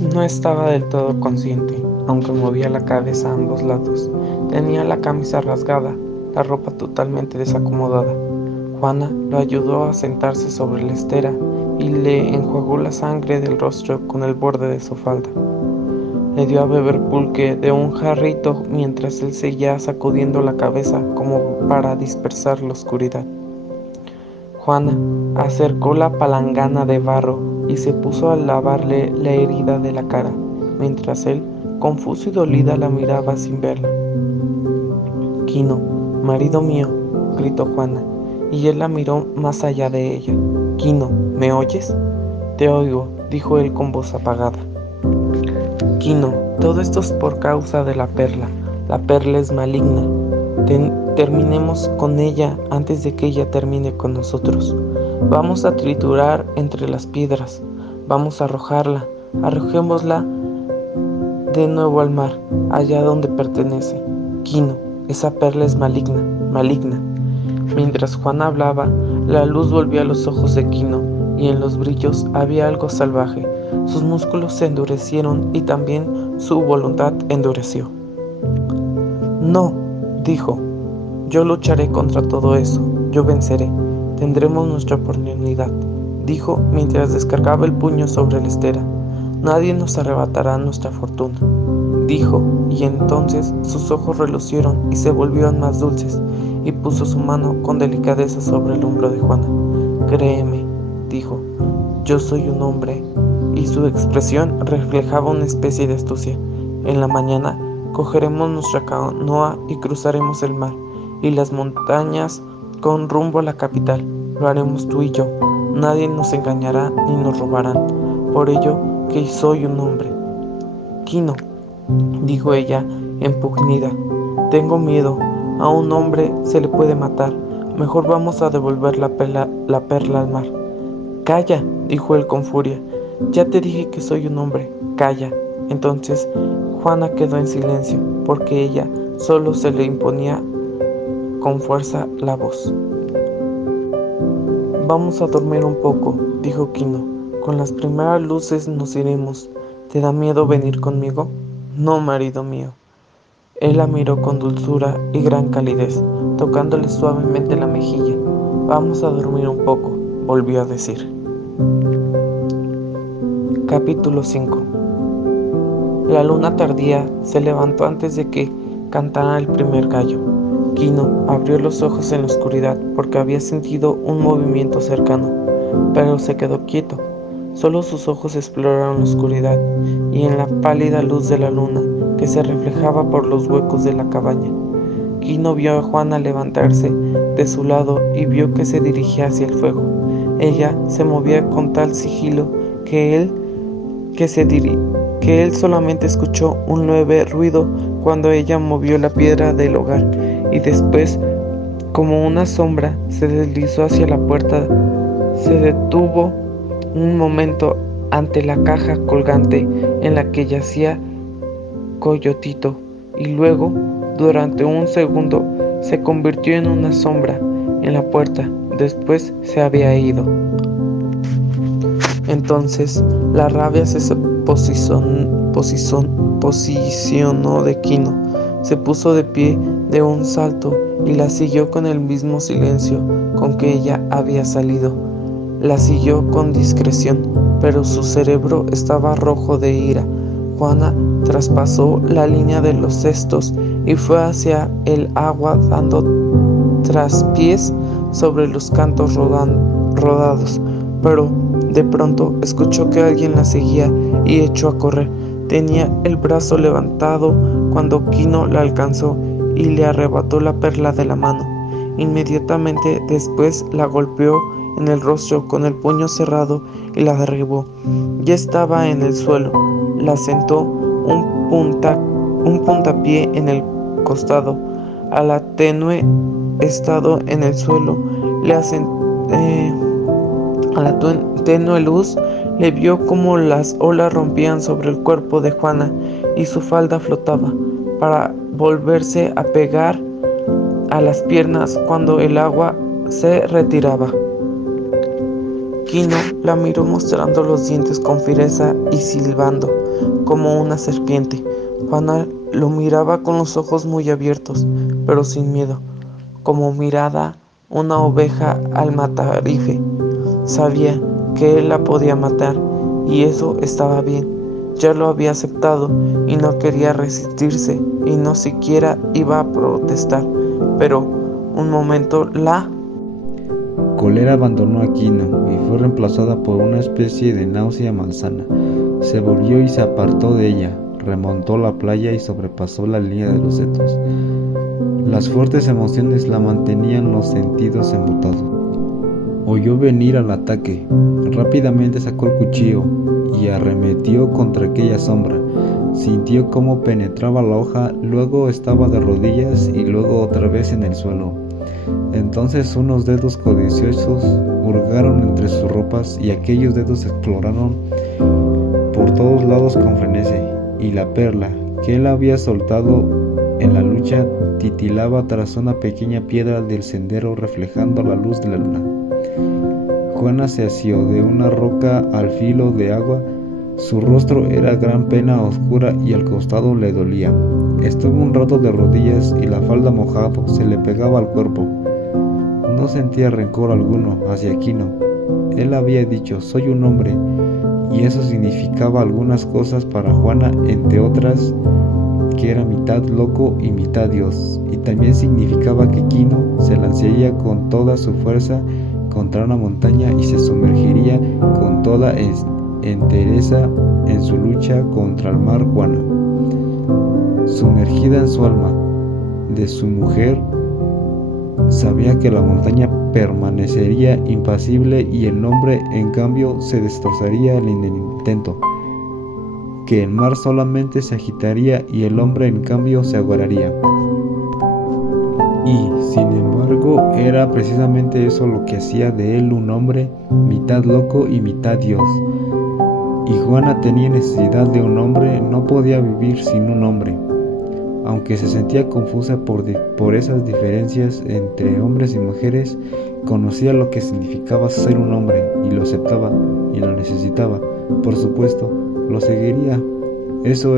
No estaba del todo consciente, aunque movía la cabeza a ambos lados. Tenía la camisa rasgada, la ropa totalmente desacomodada. Juana lo ayudó a sentarse sobre la estera y le enjuagó la sangre del rostro con el borde de su falda. Le dio a beber pulque de un jarrito mientras él seguía sacudiendo la cabeza como para dispersar la oscuridad. Juana acercó la palangana de barro y se puso a lavarle la herida de la cara, mientras él, confuso y dolida, la miraba sin verla. Quino, marido mío, gritó Juana, y él la miró más allá de ella. Quino, ¿me oyes? Te oigo, dijo él con voz apagada. Quino, todo esto es por causa de la perla. La perla es maligna. Terminemos con ella antes de que ella termine con nosotros. Vamos a triturar entre las piedras. Vamos a arrojarla. Arrojémosla de nuevo al mar, allá donde pertenece. Quino, esa perla es maligna, maligna. Mientras Juana hablaba, la luz volvió a los ojos de Quino, y en los brillos había algo salvaje. Sus músculos se endurecieron y también su voluntad endureció. No, dijo, yo lucharé contra todo eso, yo venceré, tendremos nuestra oportunidad, dijo mientras descargaba el puño sobre la estera. Nadie nos arrebatará nuestra fortuna, dijo, y entonces sus ojos relucieron y se volvieron más dulces, y puso su mano con delicadeza sobre el hombro de Juana. Créeme, dijo, yo soy un hombre, y su expresión reflejaba una especie de astucia. En la mañana cogeremos nuestra canoa y cruzaremos el mar y las montañas con rumbo a la capital. Lo haremos tú y yo. Nadie nos engañará ni nos robarán. Por ello que soy un hombre. Quino, dijo ella, empugnida, tengo miedo. A un hombre se le puede matar. Mejor vamos a devolver la perla al mar. Calla, dijo él con furia. Ya te dije que soy un hombre. Calla. Entonces Juana quedó en silencio, porque ella solo se le imponía con fuerza la voz. Vamos a dormir un poco, dijo Quino. Con las primeras luces nos iremos. ¿Te da miedo venir conmigo? No, marido mío. Él la miró con dulzura y gran calidez, tocándole suavemente la mejilla. Vamos a dormir un poco, volvió a decir. Capítulo 5. La luna tardía se levantó antes de que cantara el primer gallo. Quino abrió los ojos en la oscuridad porque había sentido un movimiento cercano, pero se quedó quieto. Solo sus ojos exploraron la oscuridad y en la pálida luz de la luna que se reflejaba por los huecos de la cabaña. Quino vio a Juana levantarse de su lado y vio que se dirigía hacia el fuego. Ella se movía con tal sigilo que él solamente escuchó un leve ruido cuando ella movió la piedra del hogar y después, como una sombra, se deslizó hacia la puerta. Se detuvo un momento ante la caja colgante en la que yacía Coyotito y luego, durante un segundo, se convirtió en una sombra en la puerta. Después se había ido. Entonces la rabia se posicionó de Quino. Se puso de pie de un salto y la siguió con el mismo silencio con que ella había salido. La siguió con discreción, pero su cerebro estaba rojo de ira. Juana traspasó la línea de los cestos y fue hacia el agua dando traspiés sobre los cantos rodados, pero de pronto escuchó que alguien la seguía y echó a correr. Tenía el brazo levantado cuando Quino la alcanzó y le arrebató la perla de la mano. Inmediatamente después la golpeó en el rostro con el puño cerrado y la derribó. Ya estaba en el suelo. La sentó un puntapié en el costado. A la tenue estado en el suelo, a la tenue luz le vio como las olas rompían sobre el cuerpo de Juana y su falda flotaba para volverse a pegar a las piernas cuando el agua se retiraba. Quino la miró mostrando los dientes con fiereza y silbando como una serpiente. Juana lo miraba con los ojos muy abiertos, pero sin miedo, como mirada una oveja al matarife. Sabía que él la podía matar, y eso estaba bien. Ya lo había aceptado y no quería resistirse, y no siquiera iba a protestar. Pero un momento la cólera abandonó a Quino y fue reemplazada por una especie de náusea malsana. Se volvió y se apartó de ella, remontó la playa y sobrepasó la línea de los setos. Las fuertes emociones la mantenían los sentidos embutados. Oyó venir al ataque, rápidamente sacó el cuchillo y arremetió contra aquella sombra. Sintió cómo penetraba la hoja, luego estaba de rodillas y luego otra vez en el suelo. Entonces unos dedos codiciosos hurgaron entre sus ropas y aquellos dedos exploraron por todos lados con frenesí, y la perla que él había soltado en la lucha titilaba tras una pequeña piedra del sendero reflejando la luz de la luna. Juana se asió de una roca al filo de agua. Su rostro era gran pena oscura y al costado le dolía. Estuvo un rato de rodillas y la falda mojada se le pegaba al cuerpo. No sentía rencor alguno hacia Quino. Él había dicho: soy un hombre, y eso significaba algunas cosas para Juana, entre otras que era mitad loco y mitad dios, y también significaba que Quino se lanzaría con toda su fuerza contra una montaña y se sumergiría con toda entereza en su lucha contra el mar. Juana, sumergida en su alma de su mujer, sabía que la montaña permanecería impasible y el hombre en cambio se destrozaría en el intento, que el mar solamente se agitaría y el hombre en cambio se ahogaría. Y, sin embargo, era precisamente eso lo que hacía de él un hombre mitad loco y mitad dios. Y Juana tenía necesidad de un hombre, no podía vivir sin un hombre. Aunque se sentía confusa por esas diferencias entre hombres y mujeres, conocía lo que significaba ser un hombre y lo aceptaba y lo necesitaba. Por supuesto, lo seguiría. Eso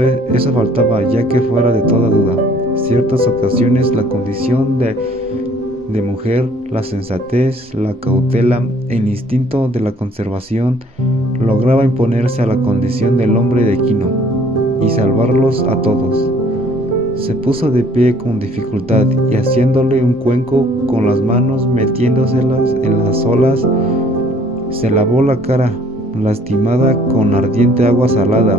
faltaba, ya que fuera de toda duda. Ciertas ocasiones la condición de mujer, la sensatez, la cautela, el instinto de la conservación lograba imponerse a la condición del hombre de Quino y salvarlos a todos. Se puso de pie con dificultad y haciéndole un cuenco con las manos, metiéndoselas en las olas, se lavó la cara lastimada con ardiente agua salada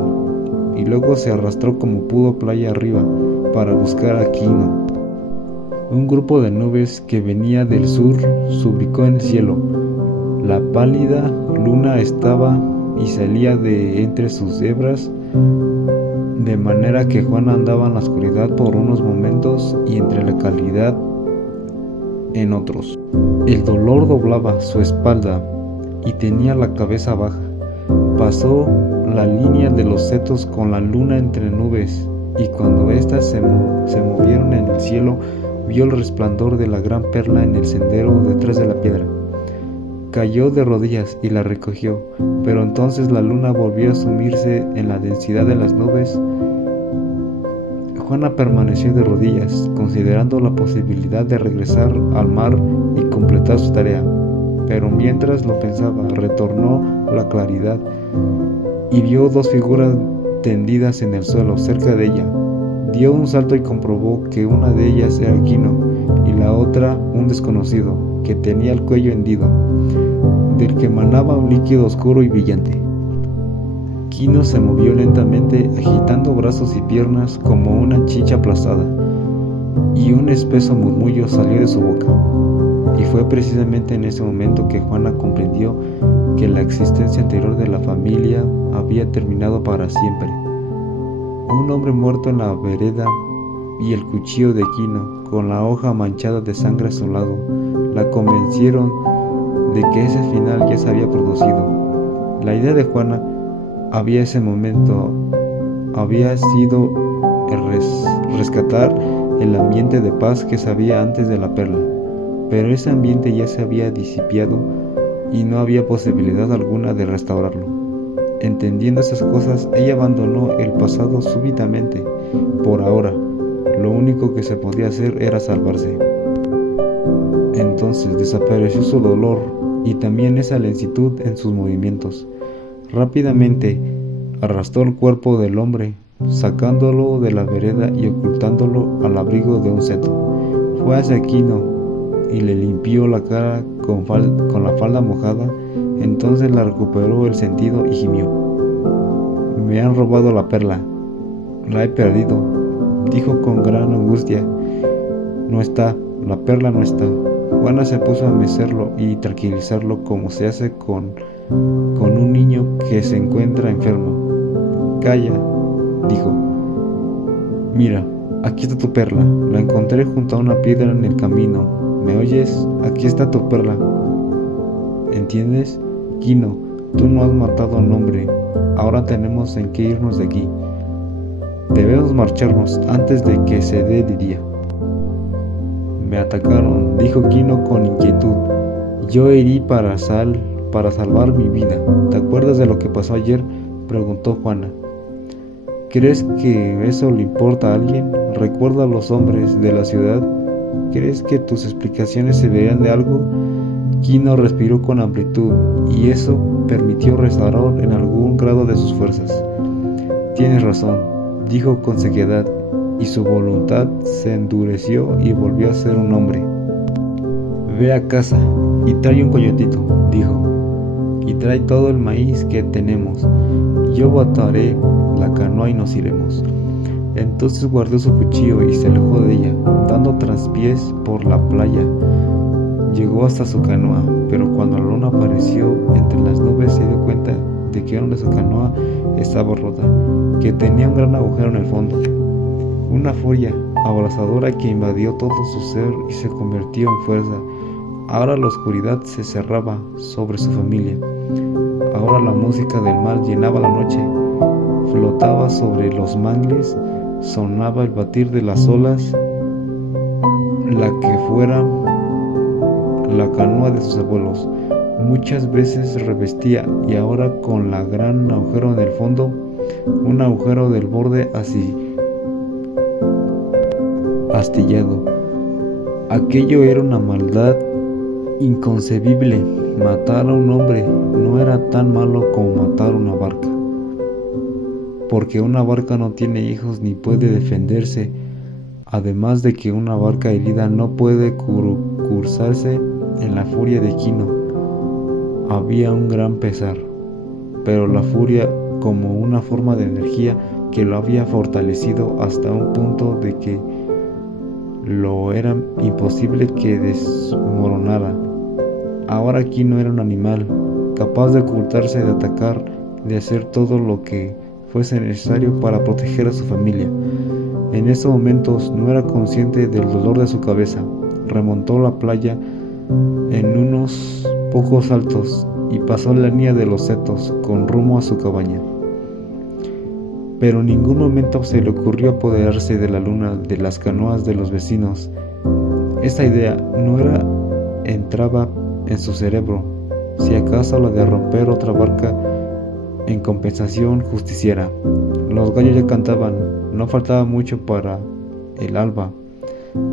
y luego se arrastró como pudo playa arriba para buscar a Quino. Un grupo de nubes que venía del sur se ubicó en el cielo. La pálida luna estaba y salía de entre sus hebras, de manera que Juana andaba en la oscuridad por unos momentos y entre la claridad en otros. El dolor doblaba su espalda y tenía la cabeza baja. Pasó la línea de los setos con la luna entre nubes, y cuando éstas se movieron en el cielo, vio el resplandor de la gran perla en el sendero detrás de la piedra. Cayó de rodillas y la recogió, pero entonces la luna volvió a sumirse en la densidad de las nubes. Juana permaneció de rodillas, considerando la posibilidad de regresar al mar y completar su tarea. Pero mientras lo pensaba, retornó la claridad y vio dos figuras tendidas en el suelo cerca de ella. Dio un salto y comprobó que una de ellas era Quino y la otra un desconocido que tenía el cuello hendido, del que emanaba un líquido oscuro y brillante. Quino se movió lentamente, agitando brazos y piernas como una chicha aplastada, y un espeso murmullo salió de su boca. Y fue precisamente en ese momento que Juana comprendió que la existencia anterior de la familia había terminado para siempre. Un hombre muerto en la vereda y el cuchillo de Quino, con la hoja manchada de sangre a su lado, la convencieron de que ese final ya se había producido. La idea de Juana ese momento había sido rescatar el ambiente de paz que sabía antes de la perla, pero ese ambiente ya se había disipado y no había posibilidad alguna de restaurarlo. Entendiendo esas cosas, ella abandonó el pasado súbitamente. Por ahora, lo único que se podía hacer era salvarse. Entonces desapareció su dolor y también esa lentitud en sus movimientos. Rápidamente arrastró el cuerpo del hombre, sacándolo de la vereda y ocultándolo al abrigo de un seto. Fue hacia Quino y le limpió la cara con la falda mojada. Entonces la recuperó el sentido y gimió. Me han robado la perla. La he perdido, dijo con gran angustia. No está, la perla no está. Juana se puso a mecerlo y tranquilizarlo como se hace con un niño que se encuentra enfermo. Calla, dijo. Mira, aquí está tu perla. La encontré junto a una piedra en el camino. ¿Me oyes? Aquí está tu perla. ¿Entiendes? Quino, tú no has matado a un hombre. Ahora tenemos en qué irnos de aquí. Debemos marcharnos antes de que se dé el día. Me atacaron, dijo Quino con inquietud. Yo herí para salvar mi vida. ¿Te acuerdas de lo que pasó ayer?, preguntó Juana. ¿Crees que eso le importa a alguien? ¿Recuerda a los hombres de la ciudad? ¿Crees que tus explicaciones se verían de algo? Quino respiró con amplitud y eso permitió restaurar en algún grado de sus fuerzas. Tienes razón, dijo con sequedad, y su voluntad se endureció y volvió a ser un hombre. Ve a casa y trae un coyotito, dijo, y trae todo el maíz que tenemos. Yo botaré la canoa y nos iremos. Entonces guardó su cuchillo y se alejó de ella, dando traspiés por la playa. Llegó hasta su canoa, pero cuando la luna apareció entre las nubes se dio cuenta de que una de su canoa estaba rota, que tenía un gran agujero en el fondo. Una furia abrasadora que invadió todo su ser y se convirtió en fuerza. Ahora la oscuridad se cerraba sobre su familia. Ahora la música del mar llenaba la noche, flotaba sobre los mangles, sonaba el batir de las olas, la que fuera la canoa de sus abuelos. Muchas veces revestía y ahora con la gran agujero en el fondo, un agujero del borde así astillado. Aquello era una maldad inconcebible. Matar a un hombre no era tan malo como matar una barca, porque una barca no tiene hijos ni puede defenderse, además de que una barca herida no puede cursarse. En la furia de Quino había un gran pesar, pero la furia como una forma de energía que lo había fortalecido hasta un punto de que lo era imposible que desmoronara. Ahora Quino era un animal, capaz de ocultarse, de atacar, de hacer todo lo que fuese necesario para proteger a su familia. En esos momentos no era consciente del dolor de su cabeza. Remontó la playa en unos pocos saltos y pasó la línea de los setos con rumbo a su cabaña. Pero en ningún momento se le ocurrió apoderarse de la luna de las canoas de los vecinos. Esa idea no entraba en su cerebro, si acaso la de romper otra barca en compensación justiciera. Los gallos ya cantaban, no faltaba mucho para el alba.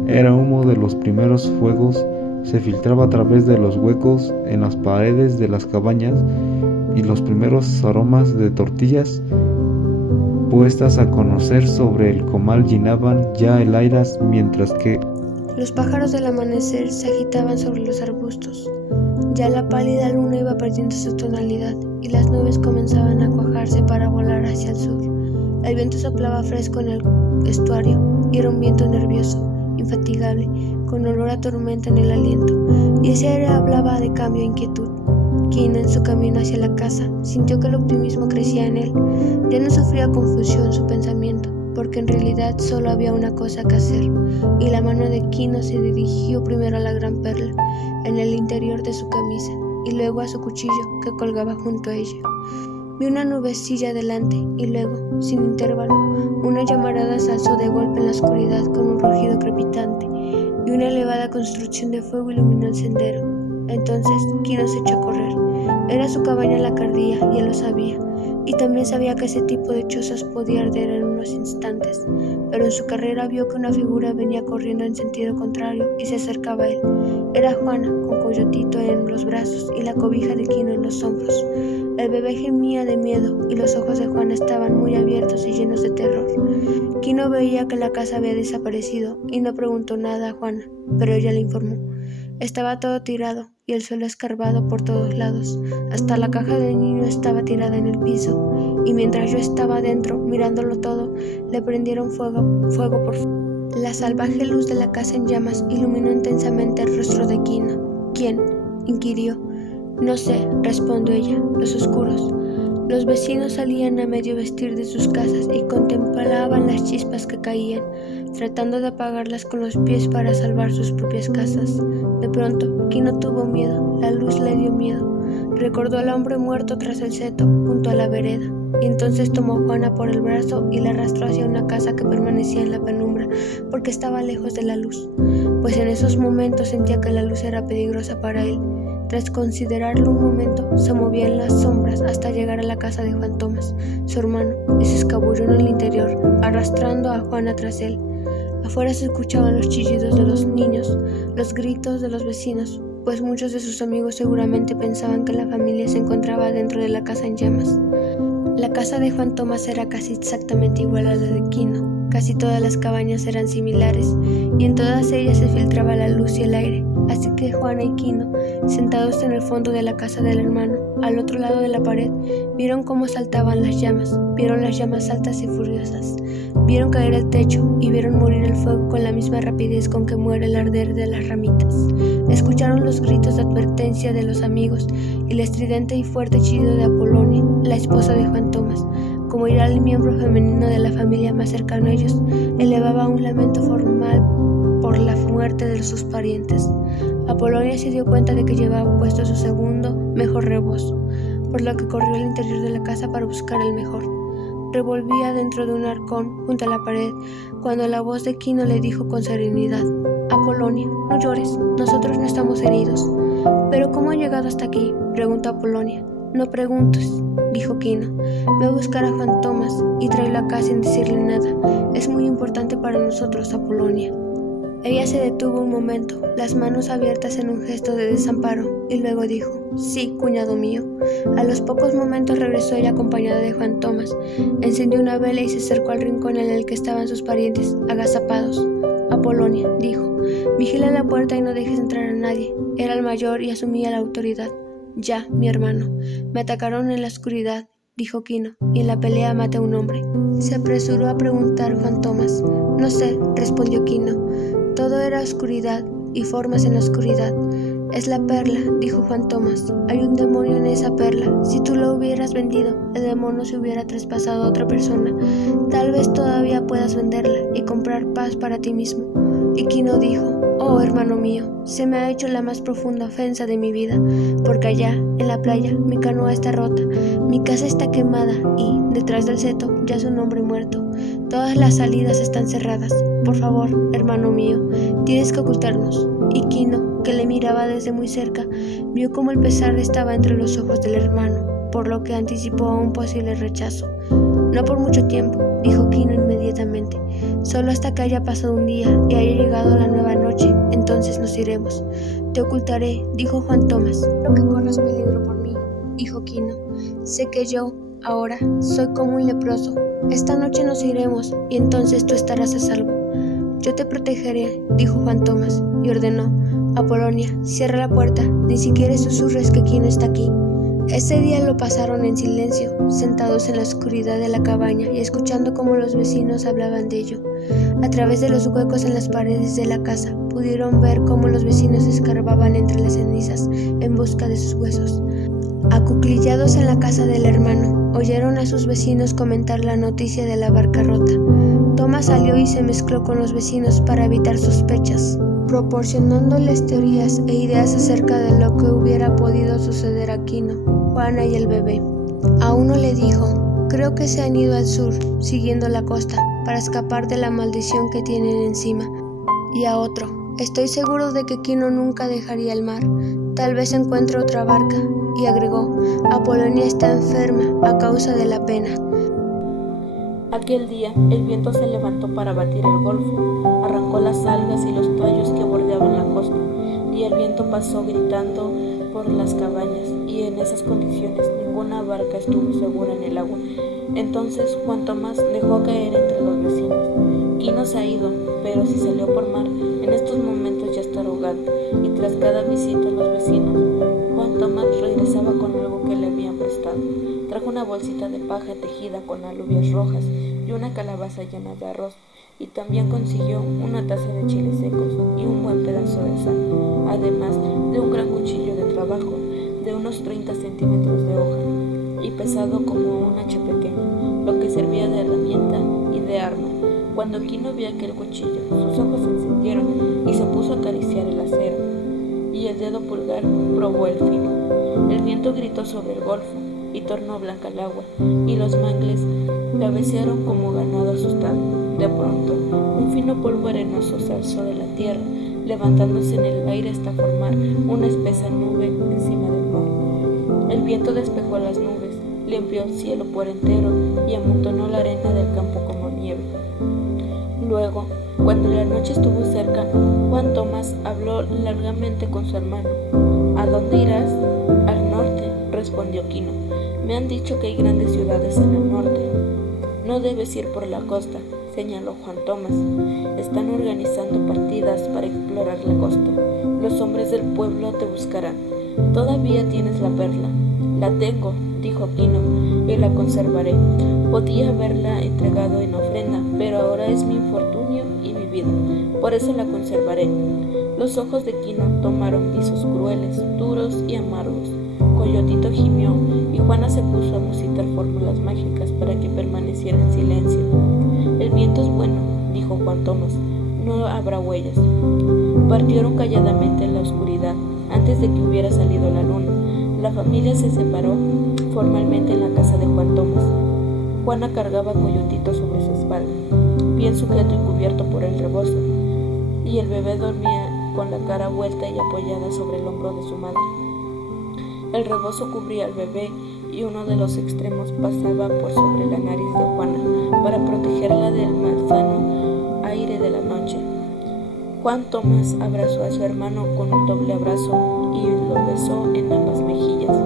Era humo de los primeros fuegos, se filtraba a través de los huecos en las paredes de las cabañas, y los primeros aromas de tortillas puestas a conocer sobre el comal llenaban ya el aire, mientras que los pájaros del amanecer se agitaban sobre los arbustos. Ya la pálida luna iba perdiendo su tonalidad y las nubes comenzaban a cuajarse para volar hacia el sur. El viento soplaba fresco en el estuario y era un viento nervioso, infatigable, con olor a tormenta en el aliento, y ese aire hablaba de cambio e inquietud. Quino, en su camino hacia la casa, sintió que el optimismo crecía en él. Ya no sufría confusión su pensamiento, porque en realidad solo había una cosa que hacer, y la mano de Quino se dirigió primero a la gran perla, en el interior de su camisa, y luego a su cuchillo, que colgaba junto a ella. Vi una nubecilla delante, y luego, sin intervalo, una llamarada se alzó de golpe en la oscuridad con un rugido crepitante, y una elevada construcción de fuego iluminó el sendero. Entonces Quino se echó a correr. Era su cabaña la que ardía y él lo sabía. Y también sabía que ese tipo de chozas podía arder en unos instantes. Pero en su carrera vio que una figura venía corriendo en sentido contrario y se acercaba a él. Era Juana, con Coyotito en los brazos y la cobija de Quino en los hombros. El bebé gemía de miedo y los ojos de Juana estaban muy abiertos y llenos de terror. Quino veía que la casa había desaparecido y no preguntó nada a Juana, pero ella le informó. Estaba todo tirado y el suelo escarbado por todos lados. Hasta la caja del niño estaba tirada en el piso. Y mientras yo estaba dentro, mirándolo todo, le prendieron fuego por fuego. La salvaje luz de la casa en llamas iluminó intensamente el rostro de Quino. ¿Quién?, inquirió. No sé, respondió ella, los oscuros. Los vecinos salían a medio vestir de sus casas y contemplaban las chispas que caían, tratando de apagarlas con los pies para salvar sus propias casas. De pronto, Quino tuvo miedo, la luz le dio miedo. Recordó al hombre muerto tras el seto, junto a la vereda, y entonces tomó a Juana por el brazo y la arrastró hacia una casa que permanecía en la penumbra, porque estaba lejos de la luz, pues en esos momentos sentía que la luz era peligrosa para él. Tras considerarlo un momento, se movía en las sombras hasta llegar a la casa de Juan Tomás, su hermano, y se escabulló en el interior, arrastrando a Juana tras él. Afuera se escuchaban los chillidos de los niños, los gritos de los vecinos, pues muchos de sus amigos seguramente pensaban que la familia se encontraba dentro de la casa en llamas. La casa de Juan Tomás era casi exactamente igual a la de Quino. Casi todas las cabañas eran similares, y en todas ellas se filtraba la luz y el aire. Así que Juana y Quino, sentados en el fondo de la casa del hermano, al otro lado de la pared, vieron cómo saltaban las llamas, vieron las llamas altas y furiosas, vieron caer el techo y vieron morir el fuego con la misma rapidez con que muere el arder de las ramitas. Escucharon los gritos de advertencia de los amigos y el estridente y fuerte chillido de Apolonia, la esposa de Juan Tomás. Como era el miembro femenino de la familia más cercano a ellos, elevaba un lamento formal por la muerte de sus parientes. Apolonia se dio cuenta de que llevaba puesto su segundo, mejor rebozo, por lo que corrió al interior de la casa para buscar el mejor. Revolvía dentro de un arcón junto a la pared, cuando la voz de Quino le dijo con serenidad: Apolonia, no llores, nosotros no estamos heridos. ¿Pero cómo ha llegado hasta aquí?, preguntó Apolonia. No preguntes, dijo Quino. Ve a buscar a Juan Tomás y tráelo acá sin decirle nada. Es muy importante para nosotros, Apolonia. Ella se detuvo un momento, las manos abiertas en un gesto de desamparo, y luego dijo: sí, cuñado mío. A los pocos momentos regresó ella acompañada de Juan Tomás, encendió una vela y se acercó al rincón en el que estaban sus parientes, agazapados. Apolonia, dijo, vigila la puerta y no dejes entrar a nadie. Era el mayor y asumía la autoridad. Ya, mi hermano, me atacaron en la oscuridad, dijo Quino, y en la pelea maté a un hombre. Se apresuró a preguntar Juan Tomás. No sé, respondió Quino. Todo era oscuridad y formas en la oscuridad. Es la perla, dijo Juan Tomás. Hay un demonio en esa perla. Si tú lo hubieras vendido, el demonio se hubiera traspasado a otra persona. Tal vez todavía puedas venderla y comprar paz para ti mismo. Y Quino dijo: oh, hermano mío, se me ha hecho la más profunda ofensa de mi vida, porque allá, en la playa, mi canoa está rota, mi casa está quemada y, detrás del seto, yace un hombre muerto. Todas las salidas están cerradas. Por favor, hermano mío, tienes que ocultarnos. Y Quino, que le miraba desde muy cerca, vio cómo el pesar estaba entre los ojos del hermano, por lo que anticipó un posible rechazo. No por mucho tiempo, dijo Quino inmediatamente. Solo hasta que haya pasado un día y haya llegado la nueva noche, entonces nos iremos. Te ocultaré, dijo Juan Tomás. No que corras peligro por mí, dijo Quino. Sé que yo, ahora, soy como un leproso. Esta noche nos iremos y entonces tú estarás a salvo. Yo te protegeré, dijo Juan Tomás, y ordenó: Apolonia, cierra la puerta, ni siquiera susurres que Quino está aquí. Ese día lo pasaron en silencio, sentados en la oscuridad de la cabaña y escuchando cómo los vecinos hablaban de ello. A través de los huecos en las paredes de la casa, pudieron ver cómo los vecinos escarbaban entre las cenizas en busca de sus huesos. Acuclillados en la casa del hermano, oyeron a sus vecinos comentar la noticia de la barca rota. Tomás salió y se mezcló con los vecinos para evitar sospechas, proporcionándoles teorías e ideas acerca de lo que hubiera podido suceder a Quino, Juana y el bebé. A uno le dijo: creo que se han ido al sur, siguiendo la costa, para escapar de la maldición que tienen encima. Y a otro: estoy seguro de que Quino nunca dejaría el mar. Tal vez encuentre otra barca. Y agregó: Apolonia está enferma a causa de la pena. Aquel día el viento se levantó para batir el golfo, arrancó las algas y los tallos que bordeaban la costa, y el viento pasó gritando por las cabañas, y en esas condiciones ninguna barca estuvo segura en el agua. Entonces Juan Tomás dejó caer entre los vecinos: Quino se ha ido, pero si salió por mar, en estos momentos ya está ahogado. Y tras cada visita a los vecinos, Juan Tomás regresaba con algo que le habían prestado. Trajo una bolsita de paja tejida con alubias rojas y una calabaza llena de arroz, y también consiguió una taza de chiles secos y un buen pedazo de sal, además de un gran cuchillo de trabajo de unos 30 centímetros de hoja y pesado como un hacha pequeña, lo que servía de herramienta y de arma. Cuando Quino vio aquel cuchillo, sus ojos se encendieron y se puso a acariciar el acero, y el dedo pulgar probó el filo. El viento gritó sobre el golfo y tornó blanca el agua, y los mangles cabecearon como ganado asustado. De pronto, un fino polvo arenoso se alzó de la tierra, levantándose en el aire hasta formar una espesa nube encima del mar. El viento despejó las nubes, limpió el cielo por entero y amontonó la arena del campo como nieve. Luego, cuando la noche estuvo cerca, Juan Tomás habló largamente con su hermano. ¿A dónde irás? Al norte, respondió Quino. Me han dicho que hay grandes ciudades en el norte. No debes ir por la costa, señaló Juan Tomás. Están organizando partidas para explorar la costa. Los hombres del pueblo te buscarán. Todavía tienes la perla. La tengo, dijo Quino, y la conservaré. Podía haberla entregado en ofrenda, pero ahora es mi infortunio y mi vida. Por eso la conservaré. Los ojos de Quino tomaron visos crueles, duros y amargos. Coyotito gimió y Juana se puso a musitar fórmulas mágicas para que permaneciera en silencio. El viento es bueno, dijo Juan Tomás. No habrá huellas. Partieron calladamente en la oscuridad, antes de que hubiera salido la luna. La familia se separó formalmente en la casa de Juan Tomás. Juana cargaba a Coyotito sobre su espalda, bien sujeto y cubierto por el rebozo, y el bebé dormía con la cara vuelta y apoyada sobre el hombro de su madre. El rebozo cubría al bebé y uno de los extremos pasaba por sobre la nariz de Juana para protegerla del malsano aire de la noche. Juan Tomás abrazó a su hermano con un doble abrazo y lo besó en ambas mejillas.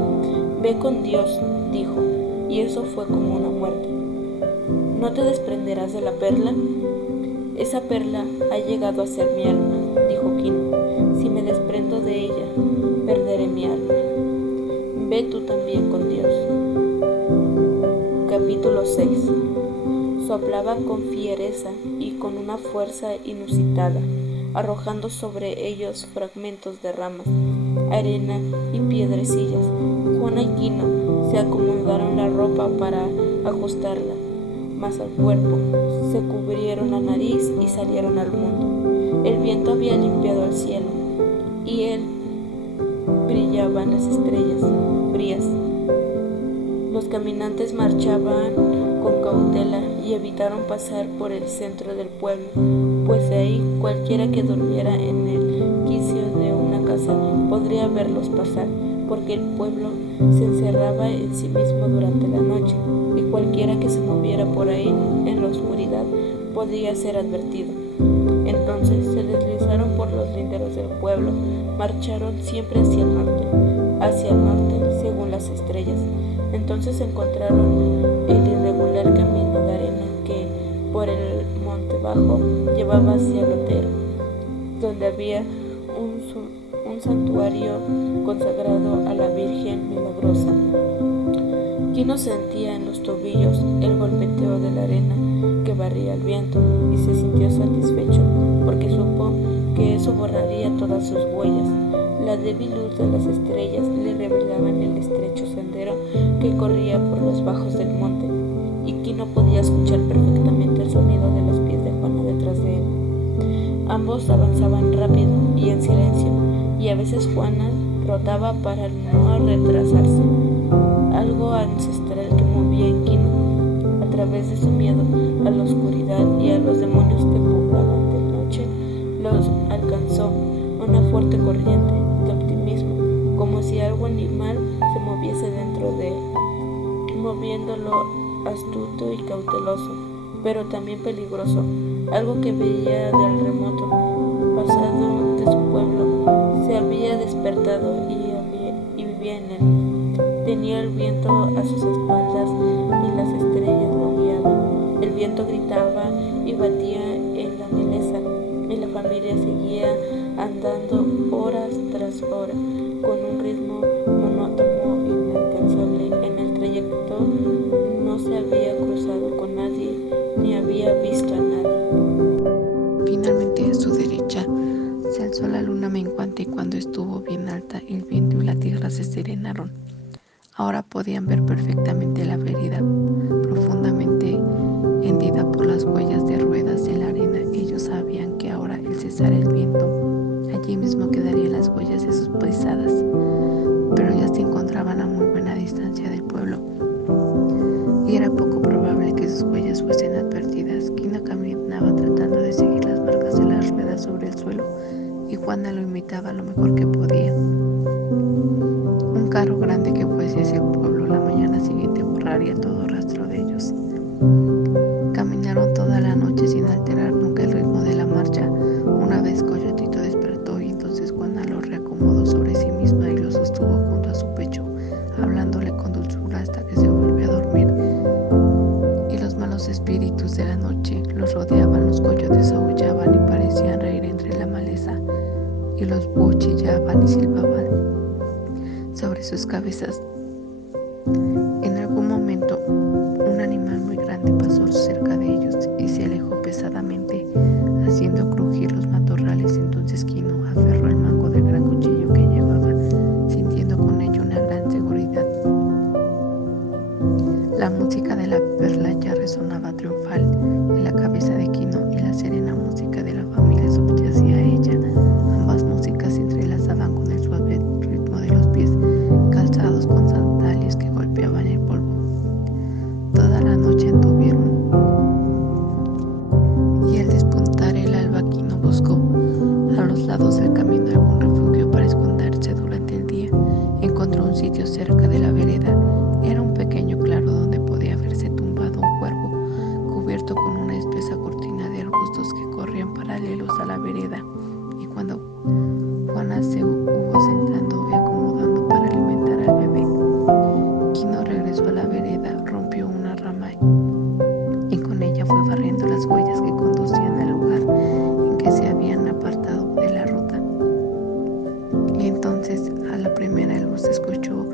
Ve con Dios, dijo, y eso fue como una muerte. ¿No te desprenderás de la perla? Esa perla ha llegado a ser mi alma, dijo Quino. Si me desprendo de ella, perderé mi alma. Ve tú también con Dios. Capítulo 6. Soplaba con fiereza y con una fuerza inusitada, arrojando sobre ellos fragmentos de ramas, arena y piedrecillas. Juana y Quino se acomodaron la ropa para ajustarla más al cuerpo, se cubrieron la nariz y salieron al mundo. El viento había limpiado el cielo y él brillaban las estrellas frías. Los caminantes marchaban con cautela y evitaron pasar por el centro del pueblo, pues de ahí cualquiera que durmiera en el quicio de una casa podría verlos pasar, porque el pueblo se encerraba en sí mismo durante la noche, y cualquiera que se moviera por ahí en la oscuridad podía ser advertido. Entonces se deslizaron por los linderos del pueblo, marcharon siempre hacia el norte, según las estrellas. Entonces encontraron el irregular camino de arena que, por el monte bajo, llevaba hacia el Otero, donde había un santuario consagrado a la Virgen Milagrosa. Quino sentía en los tobillos el golpeteo de la arena que barría el viento y se sintió satisfecho, porque supo que eso borraría todas sus huellas. La débil luz de las estrellas le revelaban el estrecho sendero que corría por los bajos del monte, y Quino podía escuchar perfectamente el sonido de los pies de Juana detrás de él. Ambos avanzaban rápido y en silencio, y a veces Juana rotaba para no retrasarse. Algo ancestral que movía en Quino, a través de su miedo a la oscuridad y a los demonios que poblaban de noche, los alcanzó una fuerte corriente de optimismo nuevo animal se moviese dentro de él, moviéndolo astuto y cauteloso, pero también peligroso, algo que veía del remoto pasado de su pueblo. Se había despertado y vivía en él. Tenía el viento a sus espaldas y las estrellas lo guiaban. El viento gritaba y batía en la maleza, y la familia seguía andando horas tras hora, con un ritmo monótono e inalcanzable. En el trayecto no se había cruzado con nadie, ni había visto a nadie. Finalmente, a su derecha se alzó la luna menguante, y cuando estuvo bien alta, el viento y la tierra se serenaron. Ahora podían ver perfectamente la vereda, profundamente hendida por las huellas de ruedas en la arena. Ellos sabían que ahora, al cesar el viento, allí mismo quedarían las huellas de sus pisadas, pero ya se encontraban a muy buena distancia del pueblo, y era poco probable que sus huellas fuesen advertidas. Quino caminaba tratando de seguir las marcas de las ruedas sobre el suelo, y Juana lo imitaba lo mejor que podía. Un carro grande que fuese hacia el pueblo la mañana siguiente borraría todo rastro de ellos. Caminaron toda la noche sin alterar nunca el ritmo de la marcha. Una vez Coyotito despertó, y entonces Juana lo reacomodó sobre sí misma y lo sostuvo junto a su pecho, hablándole con dulzura hasta que se volvió a dormir. Y los malos espíritus de la noche los rodeaban. Los coyotes aullaban y parecían reír entre la maleza, y los búhos chillaban y silbaban sobre sus cabezas. En algún momento, un animal muy grande pasó cerca de ellos y se alejó pesadamente, haciendo crujir los matorrales. Entonces Quino aferró el mango del gran cuchillo que llevaba, sintiendo con ello una gran seguridad. La música de la perla ya resonaba triunfal en la cabeza de Quino, y la serena música de la familia subyacía a ella. Ambas músicas se entrelazaban con el suave ritmo de los pies calzados con sandalias que golpeaban el polvo. Toda la noche anduvieron, y al despuntar el alba, Quino buscó a los lados del camino algún refugio para esconderse durante el día. Encontró un sitio cerca de la vereda. Era un pequeño claro donde podía verse tumbado un cuervo, cubierto con una espesa cortina de arbustos que corrían paralelos a la vereda. Y cuando Juana se hubo sentando y acomodando para alimentar al bebé, Quino regresó a la vereda, rompió una rama y con ella fue barriendo las huellas que conducían al lugar en que se habían apartado de la ruta. Y entonces, a la primera luz, escuchó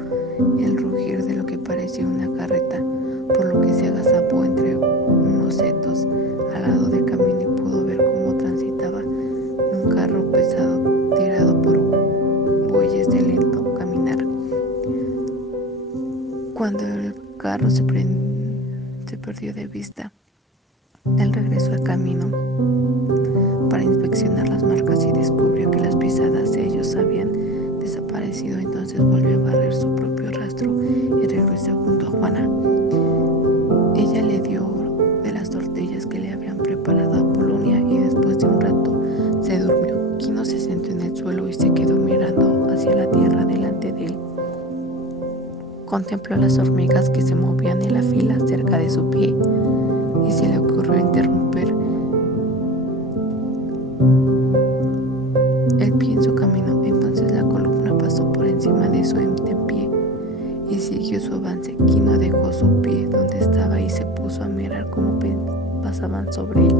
el rugir de lo que parecía una carreta, por lo que se agazapó entre unos setos al lado del camino y pudo ver cómo transitaba un carro pesado tirado por bueyes de lento caminar. Cuando el carro se perdió de vista, él regresó al camino para inspeccionar las marcas y descubrió que las pisadas de ellos habían desaparecido. Entonces volvió a barrer su propio rastro y regresó junto a Juana. Ella le dio de las tortillas que le habían preparado a Polonia, y después de un rato se durmió. Quino se sentó en el suelo y se quedó mirando hacia la tierra delante de él. Contempló las hormigas que se movían en la fila cerca de su pie, y se le ocurrió interrumpir el pie en su camino. Entonces la columna pasó por encima de su pie y siguió su avance. Quino dejó su pie donde estaba y se puso a mirar cómo pasaban sobre él.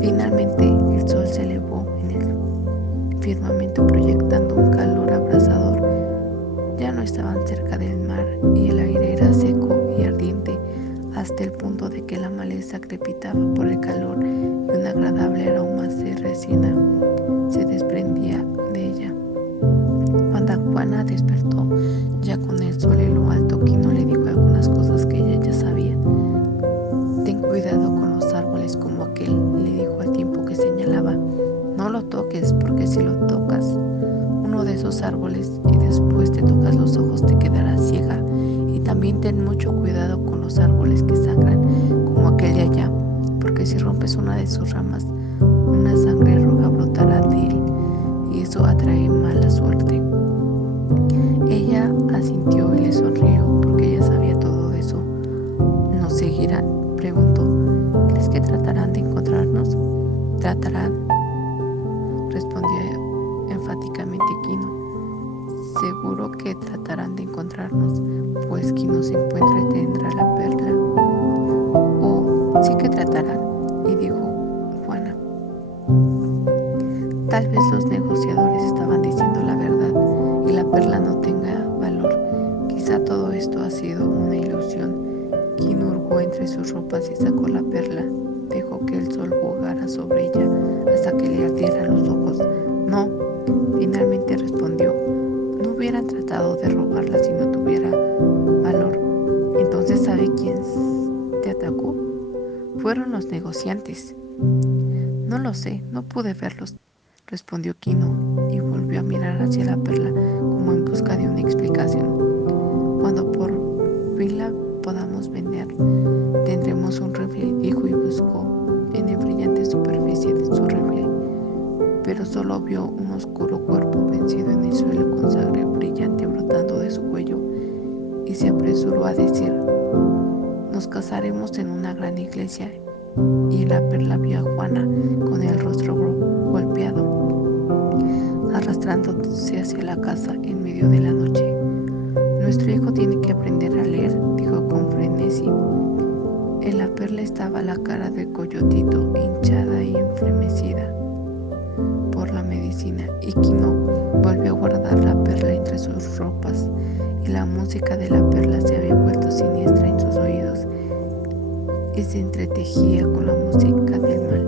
Finalmente el sol se elevó en el firmamento, proyectando un calor abrasador. Ya no estaban cerca del mar, y el aire era seco y ardiente hasta el punto de que la maleza crepitaba por el calor, y un agradable aroma de resina se desprendía de ella. Cuando Juana despertó, ya con el sol en lo alto, Quino le dijo algunas cosas que ella ya sabía. Ten cuidado con los árboles como aquel, le dijo al tiempo que señalaba. No lo toques, porque si lo tocas, uno de esos árboles, y después te tocas los ojos, te quedarás ciega. Y también ten mucho cuidado con los árboles que sangran, como aquel de allá, porque si rompes una de sus ramas, una sangre roja brotará de él, y eso atrae mala suerte. Ella Ella asintió y le sonrió porque ella sabía todo eso. ¿Nos seguirán?, preguntó. ¿Crees que tratarán de encontrarnos? Tratarán, respondió enfáticamente Quino. Seguro que tratarán de encontrarnos, pues quien nos encuentre tendrá la perla. Oh, sí que tratarán, y dijo Juana. Tal vez los negociadores estaban diciendo la verdad y la perla no tenga valor. Quizá todo esto ha sido una ilusión. Quino hurgó entre sus ropas y sacó la perla. Dejó que el sol jugara sobre ella hasta que le ardieran los ojos. No, finalmente respondió. No hubieran tratado de robarla si no tuviera valor. Entonces, ¿sabe quién te atacó? Fueron los negociantes. No lo sé, no pude verlos, respondió Quino y volvió a mirar hacia la perla como en busca de una explicación. Cuando por fin la podamos vender, tendremos un rifle, dijo y buscó en la brillante superficie de su rifle, pero solo vio un oscuro cuerpo vencido en el suelo con sangre brillante brotando de su cuello y se apresuró a decir: nos casaremos en una gran iglesia. Y en la perla vio a Juana con el rostro golpeado, arrastrándose hacia la casa en medio de la noche. Nuestro hijo tiene que aprender a leer, dijo con frenesí. En la perla estaba la cara de Coyotito, hinchada y enfermecida por la medicina, y Quino volvió a guardar la perla entre sus ropas, y la música de la perla se había vuelto siniestra en sus oídos y se entretejía con la música del mal.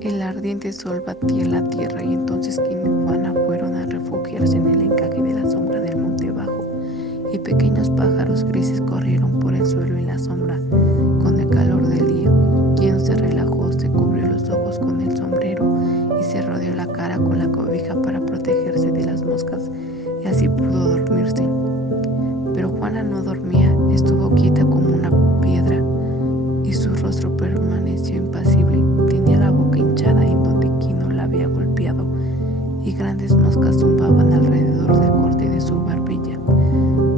El ardiente sol batía en la tierra y entonces Quino y Juana fueron a refugiarse en el encaje de la sombra del monte bajo, y pequeños pájaros grises corrieron por el suelo en la sombra. Con el calor del día, Quino se relajó, se cubrió los ojos con el sombrero y se rodeó la cara con la cobija para protegerse de las moscas, y así pudo dormirse. Pero Juana no dormía, estuvo quieta como una piedra y su rostro permaneció impasible. Tenía la boca hinchada en donde Quino la había golpeado y grandes moscas zumbaban alrededor del corte de su barbilla,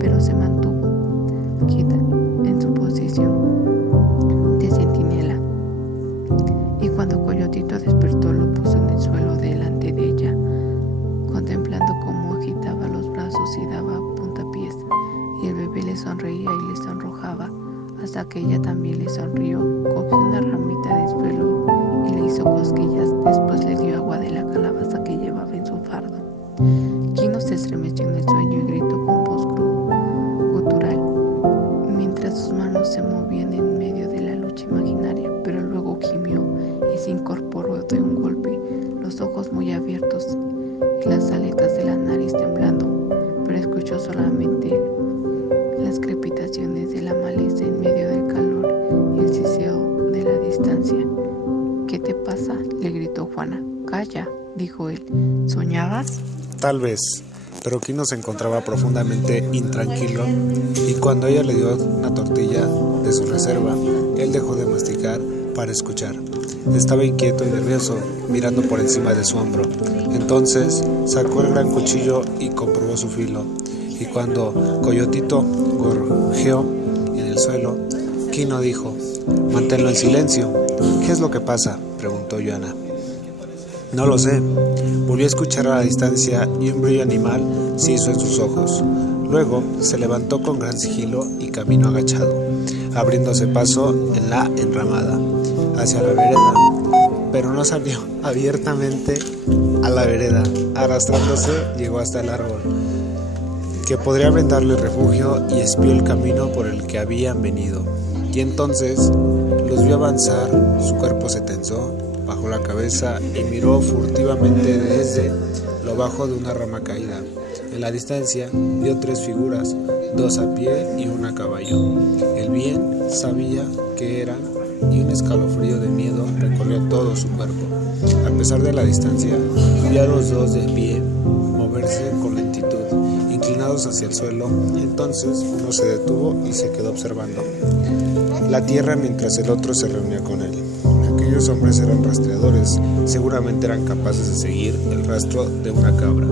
pero se mantuvo quieta en su posición de centinela. Y cuando Coyotito despertó, lo puso en el suelo delante de ella, contemplando cómo agitaba los brazos y daba puntapiés, y el bebé le sonreía y le sonrojaba, hasta que ella también le sonrió. Cogió una ramita del suelo y le hizo cosquillas. Después le dio agua de la calabaza que llevaba en su fardo. Quino se estremeció en el sueño y gritó con voz gutural, mientras sus manos se movían en medio de la lucha imaginaria, pero luego gimió y se incorporó de un golpe, los ojos muy abiertos y las aletas de la nariz temblando, pero escuchó solamente las crepitaciones de la maleza en medio del calor y el siseo de la distancia. ¿Qué te pasa?, le gritó Juana. Calla, dijo él. ¿Soñabas? Tal vez, pero Quino se encontraba profundamente intranquilo, y cuando ella le dio una tortilla de su reserva, él dejó de masticar para escuchar. Estaba inquieto y nervioso, mirando por encima de su hombro. Entonces sacó el gran cuchillo y comprobó su filo, y cuando Coyotito gorjeó en el suelo, Quino dijo: manténlo en silencio. ¿Qué es lo que pasa?, preguntó Joana. No lo sé. Volvió a escuchar a la distancia y un brillo animal se hizo en sus ojos. Luego se levantó con gran sigilo y caminó agachado, abriéndose paso en la enramada hacia la vereda, pero no salió abiertamente a la vereda. Arrastrándose llegó hasta el árbol que podría brindarle refugio y espió el camino por el que habían venido. Y entonces los vio avanzar. Su cuerpo se tensó, bajó la cabeza y miró furtivamente desde lo bajo de una rama caída. En la distancia vio 3 figuras, 2 a pie y 1 a caballo. El bien sabía que eran, y un escalofrío de miedo recorrió todo su cuerpo. A pesar de la distancia, vio a los 2 de pie moverse con lentitud, inclinados hacia el suelo. Entonces uno se detuvo y se quedó observando la tierra mientras el otro se reunía con él. Aquellos hombres eran rastreadores, seguramente eran capaces de seguir el rastro de una cabra.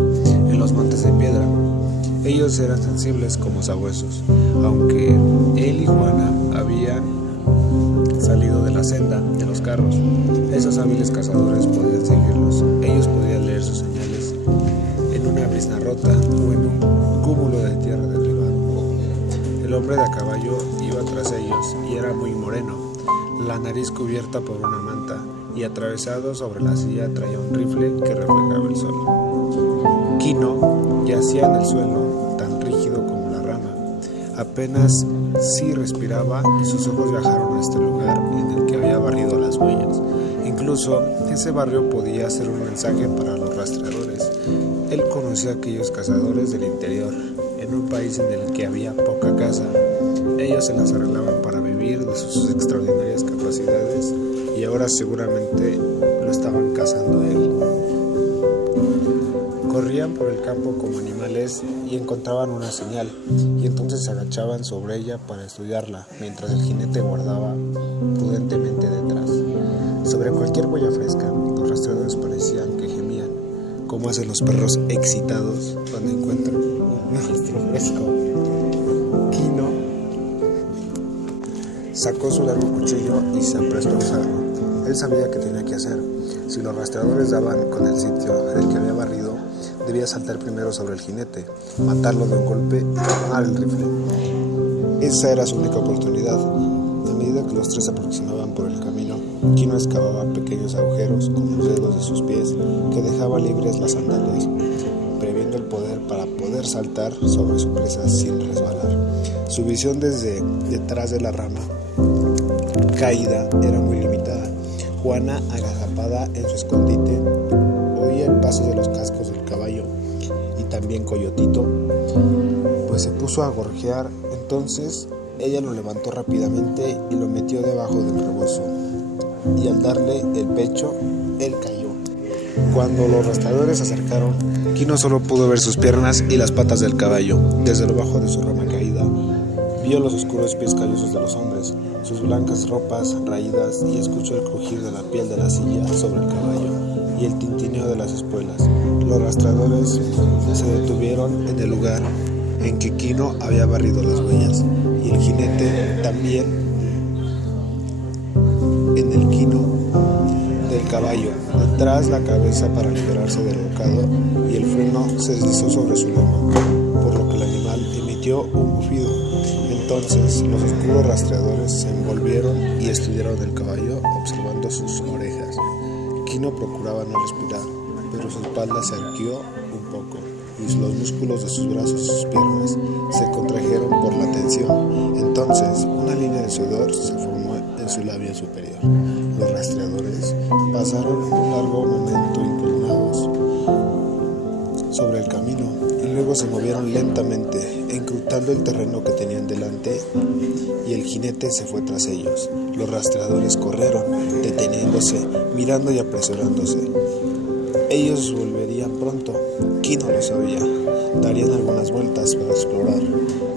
en los montes de piedra. Ellos eran sensibles como sabuesos, aunque él y Juana habían salido de la senda de los carros. Esos hábiles cazadores podían seguirlos. Ellos podían leer sus señales en una brisna rota o en un cúmulo de tierra derribado. El hombre de a caballo iba tras ellos y era muy moreno, la nariz cubierta por una manta, y atravesado sobre la silla traía un rifle que reflejaba el sol. Quino yacía en el suelo, tan rígido como la rama. Apenas sí respiraba y sus ojos viajaron a este lugar en el que había barrido las huellas. Incluso ese barrio podía ser un mensaje para los rastreadores. Él conocía a aquellos cazadores del interior, en un país en el que había poca caza. Ellos se las arreglaban para vivir de sus extraordinarias capacidades y ahora seguramente lo estaban cazando a él. Corrían por el campo como animales y encontraban una señal, y entonces se agachaban sobre ella para estudiarla, mientras el jinete guardaba prudentemente detrás. Sobre cualquier huella fresca, los rastreadores parecían que gemían, como hacen los perros excitados cuando encuentran un rastro fresco. Quino sacó su largo cuchillo y se aprestó a usarlo. Él sabía qué tenía que hacer. Si los rastreadores daban con el sitio en el que había barrido, debía saltar primero sobre el jinete, matarlo de un golpe y tomar el rifle. Esa era su única oportunidad. A medida que los tres se aproximaban por el camino, Quino excavaba pequeños agujeros con los dedos de sus pies que dejaban libres las sandalias, previendo el poder para poder saltar sobre su presa sin resbalar. Su visión desde detrás de la rama caída era muy limitada. Juana, agazapada en su escondite, oía el paso de los cascos del caballo, y también Coyotito, pues se puso a gorjear. Entonces ella lo levantó rápidamente y lo metió debajo del rebozo, y al darle el pecho, él cayó. Cuando los rastreadores se acercaron, Quino solo pudo ver sus piernas y las patas del caballo. Desde lo bajo de su rama caída, vio los oscuros pies callosos de los hombres, sus blancas ropas raídas, y escuchó el crujir de la piel de la silla sobre el caballo y el tintineo de las espuelas. Los rastreadores se detuvieron en el lugar en que Quino había barrido las huellas, y el jinete también en el quino del caballo, detrás la cabeza para liberarse del bocado, y el freno se deslizó sobre su lomo, por lo que el animal emitió un bufido. Entonces los oscuros rastreadores se envolvieron y estudiaron el caballo, observando sus orejas. Quino procuraba no respirar, pero su espalda se arqueó un poco, y los músculos de sus brazos y sus piernas se contrajeron por la tensión. Entonces una línea de sudor se formó en su labio superior. Los rastreadores pasaron un largo momento inclinados sobre el camino, y luego se movieron lentamente, encrutando el terreno que tenían delante, y el jinete se fue tras ellos. Los rastreadores corrieron, deteniéndose, mirando y apresurándose. Ellos volverían pronto. Quino lo sabía. Darían algunas vueltas para explorar.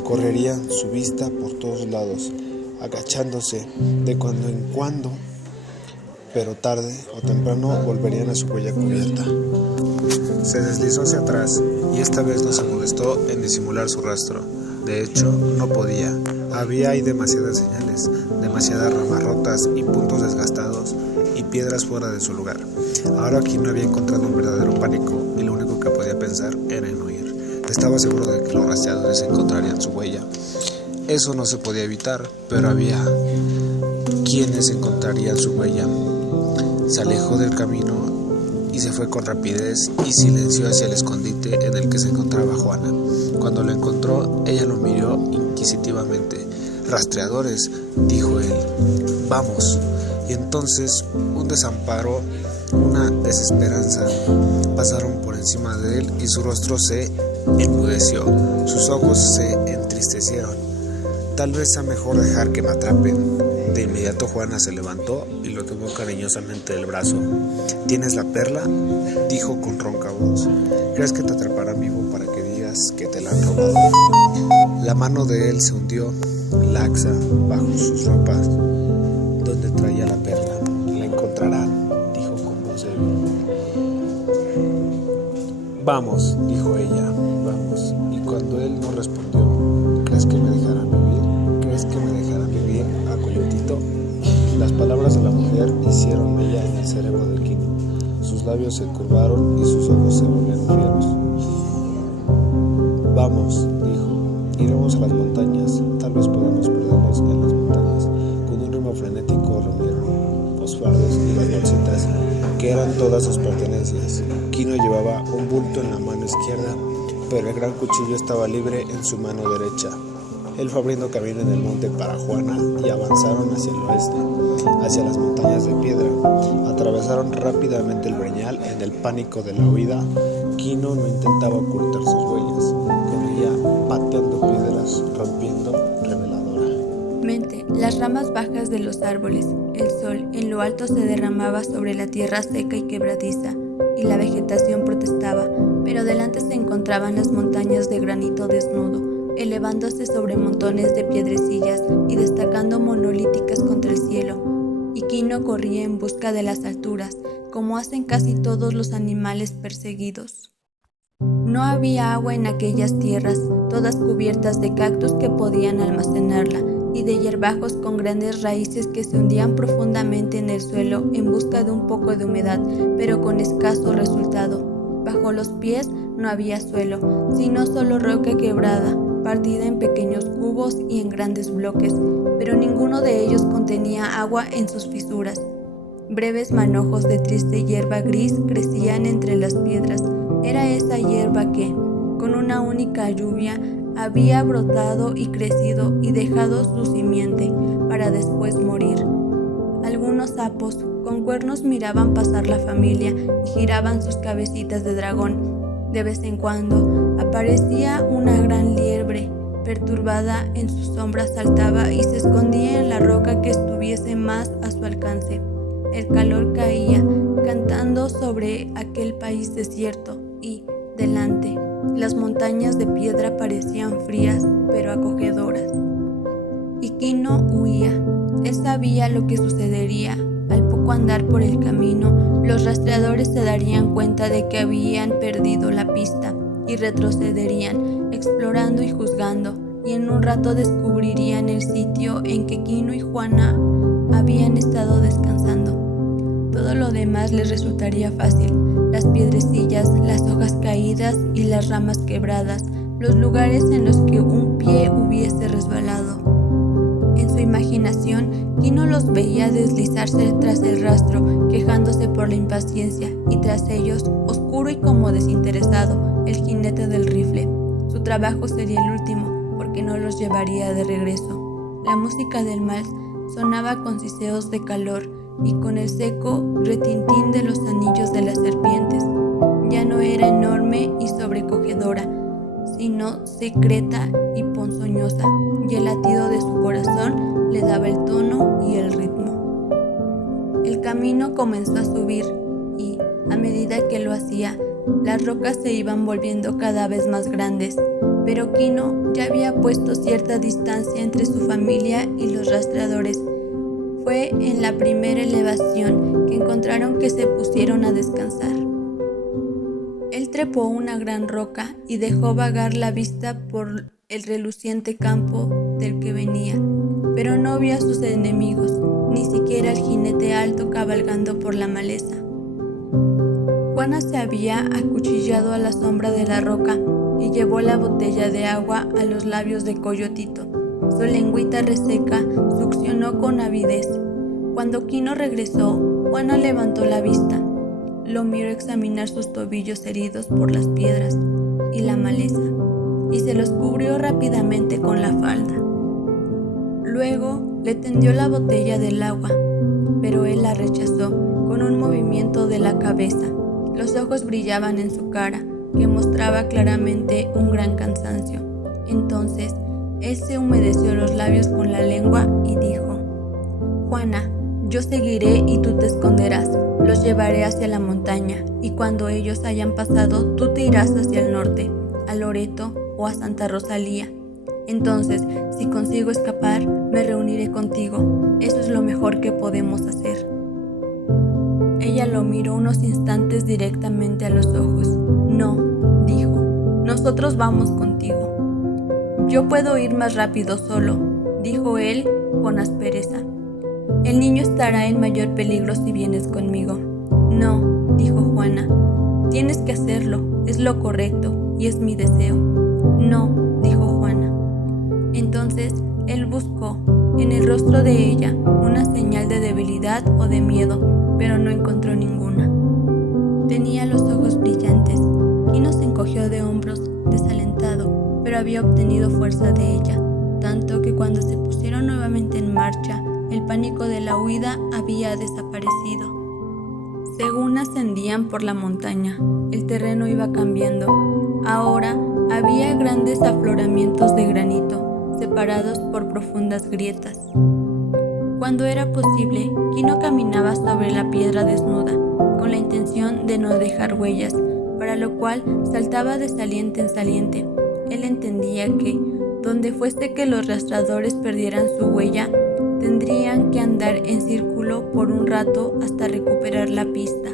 Correrían su vista por todos lados, agachándose de cuando en cuando, pero tarde o temprano volverían a su huella cubierta. Se deslizó hacia atrás, y esta vez no se molestó en disimular su rastro. De hecho, no podía. Había ahí demasiadas señales, demasiadas ramas rotas y puntos desgastados, y piedras fuera de su lugar. Ahora Quino había encontrado un verdadero pánico, y lo único que podía pensar era en huir. Estaba seguro de que los rastreadores encontrarían su huella. Eso no se podía evitar, pero había quienes encontrarían su huella. Se alejó del camino y se fue con rapidez y silencio hacia el escondite en el que se encontraba Juana. Cuando lo encontró, ella lo miró inquisitivamente. «Rastreadores», dijo él, «vamos». Y entonces un desamparo, una desesperanza pasaron por encima de él, y su rostro se enmudeció, sus ojos se entristecieron. «Tal vez sea mejor dejar que me atrapen». De inmediato Juana se levantó y lo tomó cariñosamente del brazo. «¿Tienes la perla?», dijo con ronca voz. «¿Crees que te atraparán vivo para que digas que te la han robado?». La mano de él se hundió, laxa, bajo sus ropas, donde traía la perla. «La encontrarán», dijo con voz débil. Vamos, dijo ella, vamos. Y cuando él no respondió, ¿crees que me dejarán vivir? ¿Crees que me dejarán vivir a Coyotito? Las palabras de la mujer hicieron mella en el cerebro de Quino. Sus labios se curvaron y sus ojos se volvieron fieros. Vamos, dijo, iremos a las montañas, tal vez podamos perdernos en las montañas. Con un ritmo frenético reunieron los fardos y las bolsitas, que eran todas sus pertenencias. Quino llevaba un bulto en la mano izquierda, pero el gran cuchillo estaba libre en su mano derecha. Él fue abriendo camino en el monte para Juana y avanzaron hacia el oeste, hacia las montañas de piedra. Atravesaron rápidamente el breñal en el pánico de la huida. Quino no intentaba ocultar sus huellas, corría pateando piedras, rompiendo reveladora. Las ramas bajas de los árboles, el sol en lo alto se derramaba sobre la tierra seca y quebradiza, y la vegetación protestaba, pero delante se encontraban las montañas de granito desnudo, elevándose sobre montones de piedrecillas y destacando monolíticas contra el cielo, y Quino corría en busca de las alturas, como hacen casi todos los animales perseguidos. No había agua en aquellas tierras, todas cubiertas de cactus que podían almacenarla, y de hierbajos con grandes raíces que se hundían profundamente en el suelo en busca de un poco de humedad, pero con escaso resultado. Bajo los pies no había suelo, sino solo roca quebrada, partida en pequeños cubos y en grandes bloques, pero ninguno de ellos contenía agua en sus fisuras. Breves manojos de triste hierba gris crecían entre las piedras. Era esa hierba que, con una única lluvia, había brotado y crecido y dejado su simiente para después morir. Algunos sapos con cuernos miraban pasar la familia y giraban sus cabecitas de dragón. De vez en cuando aparecía una gran liebre, perturbada en su sombra saltaba y se escondía en la roca que estuviese más a su alcance. El calor caía, cantando sobre aquel país desierto y, delante, las montañas de piedra parecían frías pero acogedoras. Y Quino huía. Él sabía lo que sucedería. Al poco andar por el camino, los rastreadores se darían cuenta de que habían perdido la pista y retrocederían, explorando y juzgando, y en un rato descubrirían el sitio en que Quino y Juana habían estado descansando. Todo lo demás les resultaría fácil: las piedrecillas, las hojas caídas y las ramas quebradas, los lugares en los que un pie hubiese resbalado. En su imaginación, Quino los veía deslizarse tras el rastro, quejándose por la impaciencia, y tras ellos, oscuro y como desinteresado, el jinete del rifle. Su trabajo sería el último, porque no los llevaría de regreso. La música del vals sonaba con siseos de calor y con el seco retintín de los anillos de las serpientes. Ya no era enorme y sobrecogedora, sino secreta y ponzoñosa, y el latido de su corazón le daba el tono y el ritmo. El camino comenzó a subir y, a medida que lo hacía, las rocas se iban volviendo cada vez más grandes, pero Quino ya había puesto cierta distancia entre su familia y los rastreadores. Fue en la primera elevación que encontraron que se pusieron a descansar. Él trepó una gran roca y dejó vagar la vista por el reluciente campo del que venía, pero no vio a sus enemigos, ni siquiera al jinete alto cabalgando por la maleza. Juana se había acuchillado a la sombra de la roca y llevó la botella de agua a los labios de Coyotito. Su lengüita reseca succionó con avidez. Cuando Quino regresó, Juana levantó la vista. Lo miró examinar sus tobillos heridos por las piedras y la maleza, y se los cubrió rápidamente con la falda. Luego le tendió la botella del agua, pero él la rechazó con un movimiento de la cabeza. Los ojos brillaban en su cara, que mostraba claramente un gran cansancio. Entonces, él se humedeció los labios con la lengua y dijo: Juana, yo seguiré y tú te esconderás. Los llevaré hacia la montaña, y cuando ellos hayan pasado, tú te irás hacia el norte, a Loreto o a Santa Rosalía. Entonces, si consigo escapar, me reuniré contigo. Eso es lo mejor que podemos hacer. Ella lo miró unos instantes directamente a los ojos. No, nosotros vamos contigo. Yo puedo ir más rápido solo, dijo él con aspereza. El niño estará en mayor peligro si vienes conmigo. No, dijo Juana, tienes que hacerlo, es lo correcto y es mi deseo. No, dijo Juana. Entonces él buscó en el rostro de ella una señal de debilidad o de miedo, pero no encontró ninguna. Tenía los ojos brillantes. Quino se encogió de hombros, desalentado, pero había obtenido fuerza de ella, tanto que cuando se pusieron nuevamente en marcha, el pánico de la huida había desaparecido. Según ascendían por la montaña, el terreno iba cambiando. Ahora había grandes afloramientos de granito, separados por profundas grietas. Cuando era posible, Quino caminaba sobre la piedra desnuda, con la intención de no dejar huellas, para lo cual saltaba de saliente en saliente. Él entendía que, donde fuese que los rastradores perdieran su huella, tendrían que andar en círculo por un rato hasta recuperar la pista,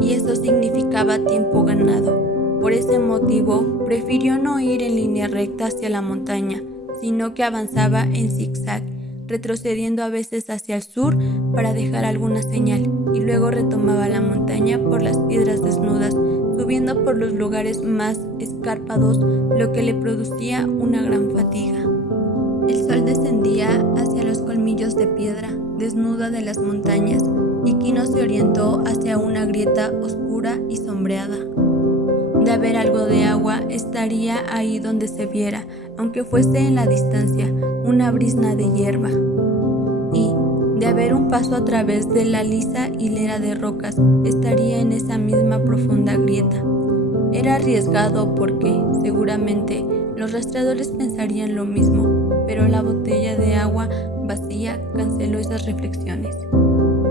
y eso significaba tiempo ganado. Por ese motivo, prefirió no ir en línea recta hacia la montaña, sino que avanzaba en zigzag, retrocediendo a veces hacia el sur para dejar alguna señal, y luego retomaba la montaña por las piedras desnudas, subiendo por los lugares más escarpados, lo que le producía una gran fatiga. El sol descendía hacia los colmillos de piedra desnuda de las montañas, y Quino se orientó hacia una grieta oscura y sombreada. De haber algo de agua, estaría ahí donde se viera, aunque fuese en la distancia, una brizna de hierba. Y, de haber un paso a través de la lisa hilera de rocas, estaría en esa misma profunda grieta. Era arriesgado porque, seguramente, los rastreadores pensarían lo mismo, pero la botella de agua vacía canceló esas reflexiones.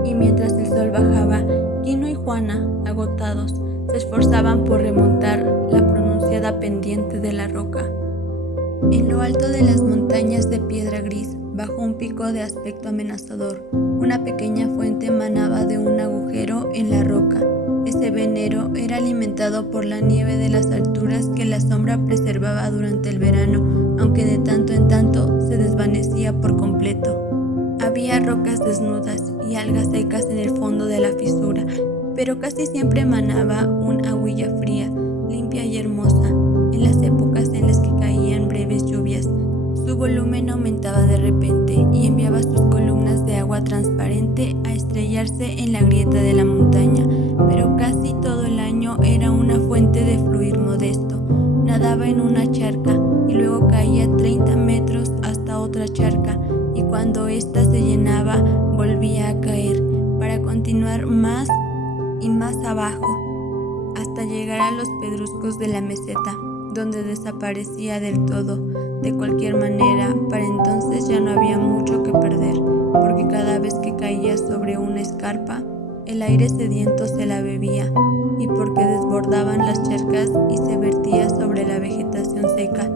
Y mientras el sol bajaba, Quino y Juana, agotados, se esforzaban por remontar la pronunciada pendiente de la roca. En lo alto de las montañas de piedra gris, bajo un pico de aspecto amenazador, una pequeña fuente manaba de un agujero en la roca. Ese venero era alimentado por la nieve de las alturas que la sombra preservaba durante el verano, aunque de tanto en tanto se desvanecía por completo. Había rocas desnudas y algas secas en el fondo de la fisura, pero casi siempre manaba un agüilla fría, limpia y hermosa, en las épocas en las que caían breves lluvias. Su volumen aumentaba de repente y enviaba sus columnas de agua transparente a estrellarse en la grieta de la montaña, pero casi todo el año era una fuente de fluir modesto. Nadaba en una charca y luego caía 30 metros hasta otra charca, y cuando ésta se llenaba volvía a caer, para continuar más y más abajo, hasta llegar a los pedruscos de la meseta, donde desaparecía del todo. De cualquier manera, para entonces ya no había mucho que perder, porque cada vez que caía sobre una escarpa, el aire sediento se la bebía, y porque desbordaban las charcas y se vertía sobre la vegetación seca.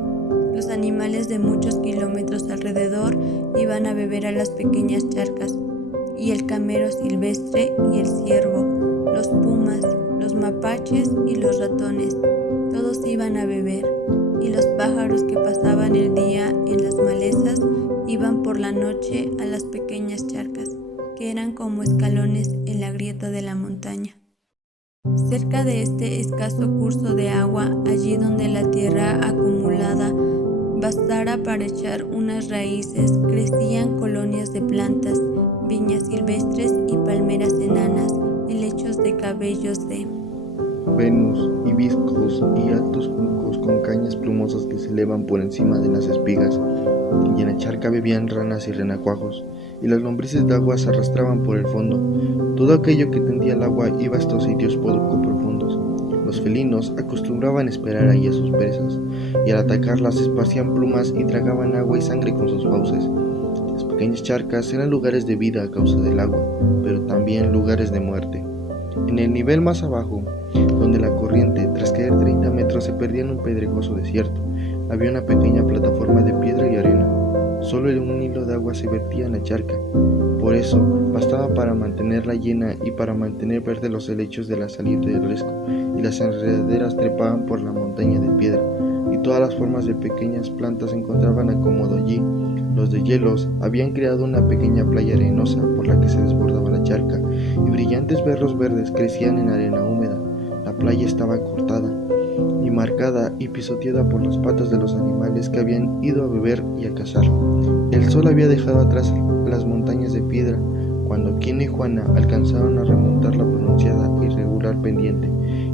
Los animales de muchos kilómetros alrededor iban a beber a las pequeñas charcas, y el camero silvestre y el ciervo, los pumas, los mapaches y los ratones, todos iban a beber, y los pájaros que pasaban el día en las malezas iban por la noche a las pequeñas charcas, que eran como escalones en la grieta de la montaña. Cerca de este escaso curso de agua, allí donde la tierra acumulada bastara para echar unas raíces, crecían colonias de plantas, viñas silvestres y palmeras enanas, helechos de cabellos de Venus, hibiscos y altos juncos con cañas plumosas que se elevan por encima de las espigas, y en la charca bebían ranas y renacuajos, y las lombrices de agua se arrastraban por el fondo. Todo aquello que tendía el agua iba a estos sitios poco profundos. Los felinos acostumbraban esperar allí a sus presas, y al atacarlas esparcían plumas y tragaban agua y sangre con sus fauces. Las pequeñas charcas eran lugares de vida a causa del agua, pero también lugares de muerte. En el nivel más abajo, donde la corriente, tras caer 30 metros, se perdía en un pedregoso desierto, había una pequeña plataforma de piedra y arena. Solo un hilo de agua se vertía en la charca. Por eso bastaba para mantenerla llena y para mantener verde los helechos de la salida del risco, y las enredaderas trepaban por la montaña de piedra, y todas las formas de pequeñas plantas se encontraban acomodo allí. Los de hielos habían creado una pequeña playa arenosa por la que se desbordaba la charca, y brillantes berros verdes crecían en arena húmeda. La playa estaba cortada y marcada y pisoteada por las patas de los animales que habían ido a beber y a cazar. El sol había dejado atrás las montañas de piedra cuando Quino y Juana alcanzaron a remontar la pronunciada y regular pendiente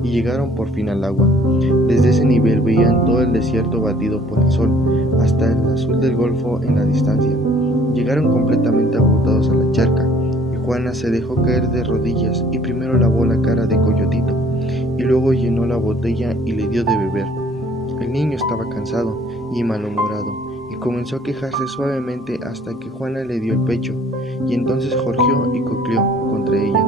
y llegaron por fin al agua. Desde ese nivel veían todo el desierto batido por el sol, hasta el azul del golfo en la distancia. Llegaron completamente agotados a la charca, y Juana se dejó caer de rodillas y primero lavó la cara de Coyotito, y luego llenó la botella y le dio de beber. El niño estaba cansado y malhumorado, y comenzó a quejarse suavemente hasta que Juana le dio el pecho, y entonces jorgeó y cocleó contra ella.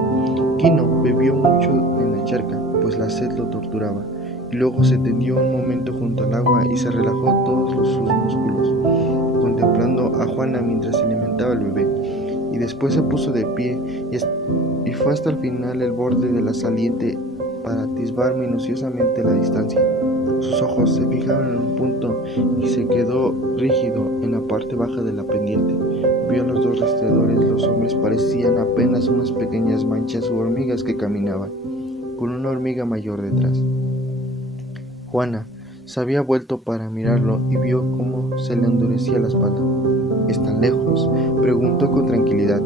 Quino bebió mucho en la charca, pues la sed lo torturaba, y luego se tendió un momento junto al agua y se relajó todos sus músculos, contemplando a Juana mientras se alimentaba el bebé, y después se puso de pie y fue hasta el final el borde de la saliente para atisbar minuciosamente la distancia. Sus ojos se fijaron en un punto y se quedó rígido en la parte baja de la pendiente. Vio a los dos rastreadores. Los hombres parecían apenas unas pequeñas manchas u hormigas que caminaban, con una hormiga mayor detrás. Juana se había vuelto para mirarlo y vio cómo se le endurecía la espalda. ¿Están lejos?, preguntó con tranquilidad.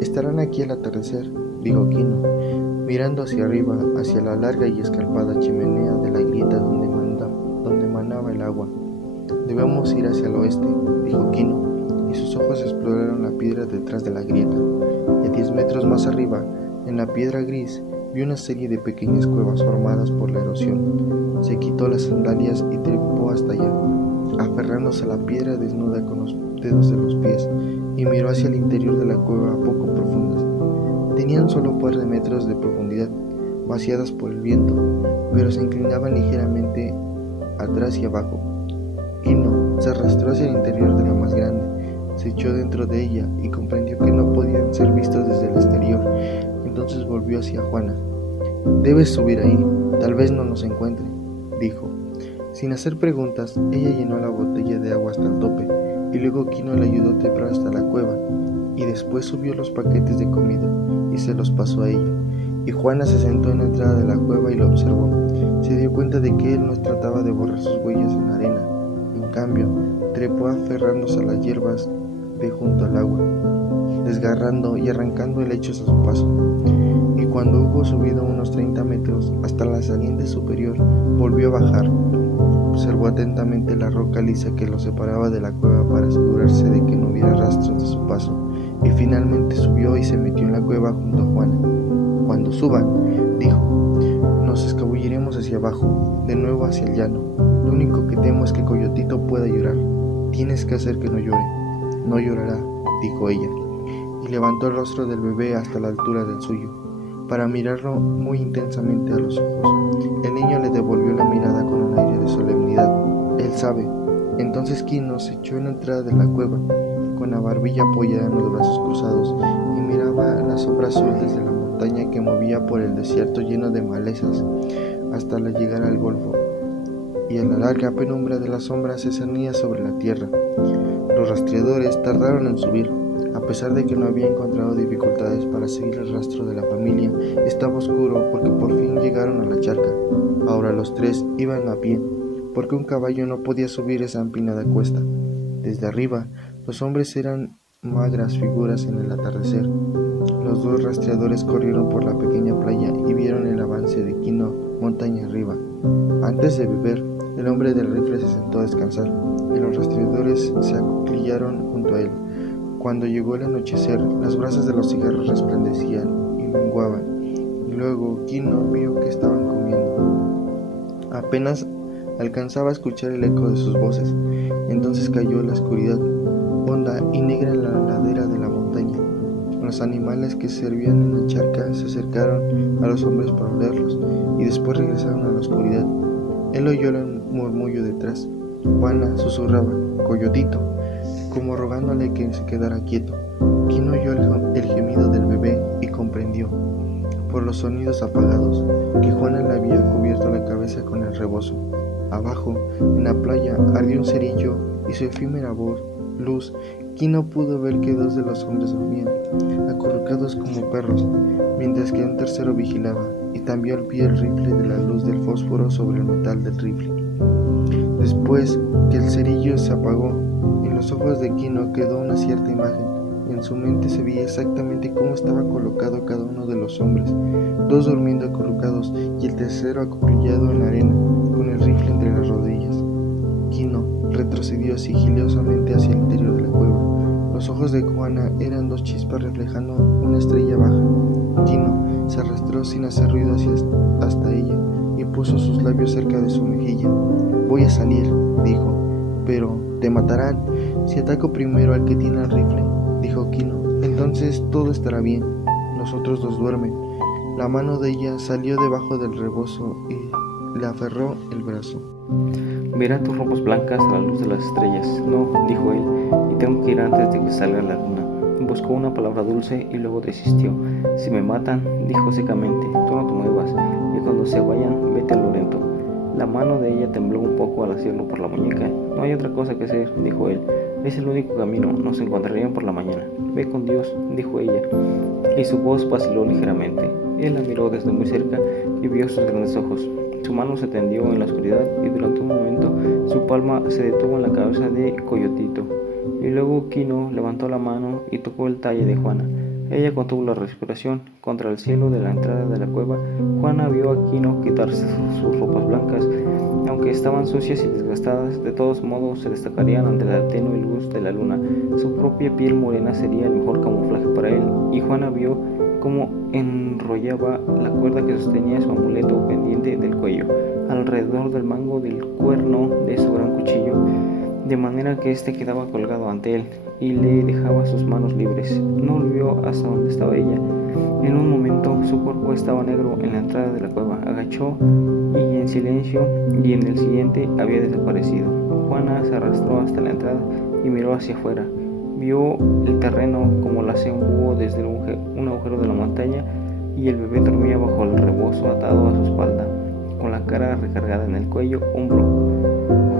«Estarán aquí al atardecer», dijo Quino, mirando hacia arriba, hacia la larga y escarpada chimenea de la grieta donde manaba el agua. «Debemos ir hacia el oeste», dijo Quino, y sus ojos exploraron la piedra detrás de la grieta. Y a 10 metros más arriba, en la piedra gris, vio una serie de pequeñas cuevas formadas por la erosión. Se quitó las sandalias y trepó hasta allá, aferrándose a la piedra desnuda con los dedos de los pies, y miró hacia el interior de la cueva poco profundas. Tenían solo un par de metros de profundidad, vaciadas por el viento, pero se inclinaban ligeramente atrás y abajo. Quino se arrastró hacia el interior de la más grande, se echó dentro de ella y comprendió que no podían ser vistos desde el exterior. Entonces volvió hacia Juana. «Debes subir ahí, tal vez no nos encuentre», dijo. Sin hacer preguntas, ella llenó la botella de agua hasta el tope, y luego Quino le ayudó a trepar hasta la cueva, y después subió los paquetes de comida y se los pasó a ella. Y Juana se sentó en la entrada de la cueva y lo observó. Se dio cuenta de que él no trataba de borrar sus huellas en la arena. En cambio, trepó aferrándose a las hierbas de junto al agua, desgarrando y arrancando helechos a su paso. Y cuando hubo subido unos 30 metros hasta la saliente superior, volvió a bajar. Observó atentamente la roca lisa que lo separaba de la cueva para asegurarse de que no hubiera rastros de su paso, y finalmente subió y se metió en la cueva junto a Juana. «Cuando suban», dijo, «nos escabulliremos hacia abajo, de nuevo hacia el llano. Lo único que temo es que Coyotito pueda llorar. Tienes que hacer que no llore». «No llorará», dijo ella, y levantó el rostro del bebé hasta la altura del suyo, para mirarlo muy intensamente a los ojos. El niño le devolvió la mirada con un aire de solemnidad. «Él sabe». Entonces Quino se echó en la entrada de la cueva, con la barbilla apoyada en los brazos cruzados, y miraba la sombra azul desde la montaña que movía por el desierto lleno de malezas hasta la llegada al golfo, y a la larga penumbra de la sombra se cernía sobre la tierra. Los rastreadores tardaron en subir. A pesar de que no había encontrado dificultades para seguir el rastro de la familia, estaba oscuro porque por fin llegaron a la charca. Ahora los tres iban a pie, porque un caballo no podía subir esa empinada cuesta. Desde arriba, los hombres eran magras figuras en el atardecer. Los dos rastreadores corrieron por la pequeña playa y vieron el avance de Quino montaña arriba. Antes de beber, el hombre del rifle se sentó a descansar, y los rastreadores se acuclillaron junto a él. Cuando llegó el anochecer, las brasas de los cigarros resplandecían y menguaban, y luego Quino vio que estaban comiendo. Apenas alcanzaba a escuchar el eco de sus voces. Entonces cayó la oscuridad, honda y negra en la ladera de la montaña. Los animales que servían en la charca se acercaron a los hombres para olerlos, y después regresaron a la oscuridad. Él oyó el murmullo detrás. Juana susurraba, «Coyotito», como rogándole que se quedara quieto. Quino oyó el gemido del bebé y comprendió, por los sonidos apagados, que Juana le había cubierto la cabeza con el rebozo. Abajo, en la playa, ardió un cerillo y su efímera luz, Quino pudo ver que 2 de los hombres dormían, acurrucados como perros, mientras que un tercero vigilaba, y también vio el rifle de la luz del fósforo sobre el metal del rifle. Después que el cerillo se apagó, en los ojos de Quino quedó una cierta imagen. En su mente se veía exactamente cómo estaba colocado cada uno de los hombres, 2 durmiendo acurrucados y el tercero acuclillado en la arena, con el rifle entre las rodillas. Quino retrocedió sigilosamente hacia el interior de la cueva. Los ojos de Juana eran 2 chispas reflejando una estrella baja. Quino se arrastró sin hacer ruido hasta ella y puso sus labios cerca de su mejilla. «Voy a salir», dijo, «pero te matarán si ataco primero al que tiene el rifle», dijo Quino. «Entonces todo estará bien. Los otros 2 duermen». La mano de ella salió debajo del rebozo y le aferró el brazo. «Verán tus ropas blancas a la luz de las estrellas». «No», dijo él, «y tengo que ir antes de que salga la luna». Buscó una palabra dulce y luego desistió. «Si me matan», dijo secamente, «tú no te muevas, y cuando se vayan, vete a Lorento». La mano de ella tembló un poco al hacerlo por la muñeca. «No hay otra cosa que hacer», dijo él. «Es el único camino, nos encontrarían por la mañana». «Ve con Dios», dijo ella, y su voz vaciló ligeramente. Él la miró desde muy cerca y vio sus grandes ojos. Su mano se tendió en la oscuridad y durante un momento su palma se detuvo en la cabeza de Coyotito. Y luego Quino levantó la mano y tocó el talle de Juana. Ella contuvo la respiración. Contra el cielo de la entrada de la cueva, Juana vio a Quino quitarse sus ropas blancas. Aunque estaban sucias y desgastadas, de todos modos se destacarían ante la tenue luz de la luna. Su propia piel morena sería el mejor camuflaje para él, y Juana vio cómo enrollaba la cuerda que sostenía su amuleto pendiente del cuello, alrededor del mango del cuerno de su gran cuchillo, de manera que éste quedaba colgado ante él y le dejaba sus manos libres. No volvió hasta donde estaba ella. En un momento su cuerpo estaba negro en la entrada de la cueva. Agachó y en silencio, y en el siguiente había desaparecido. Juana se arrastró hasta la entrada y miró hacia afuera. Vio el terreno como lo hace un búho desde un agujero de la montaña, y el bebé dormía bajo el rebozo atado a su espalda, con la cara recargada en el cuello hombro.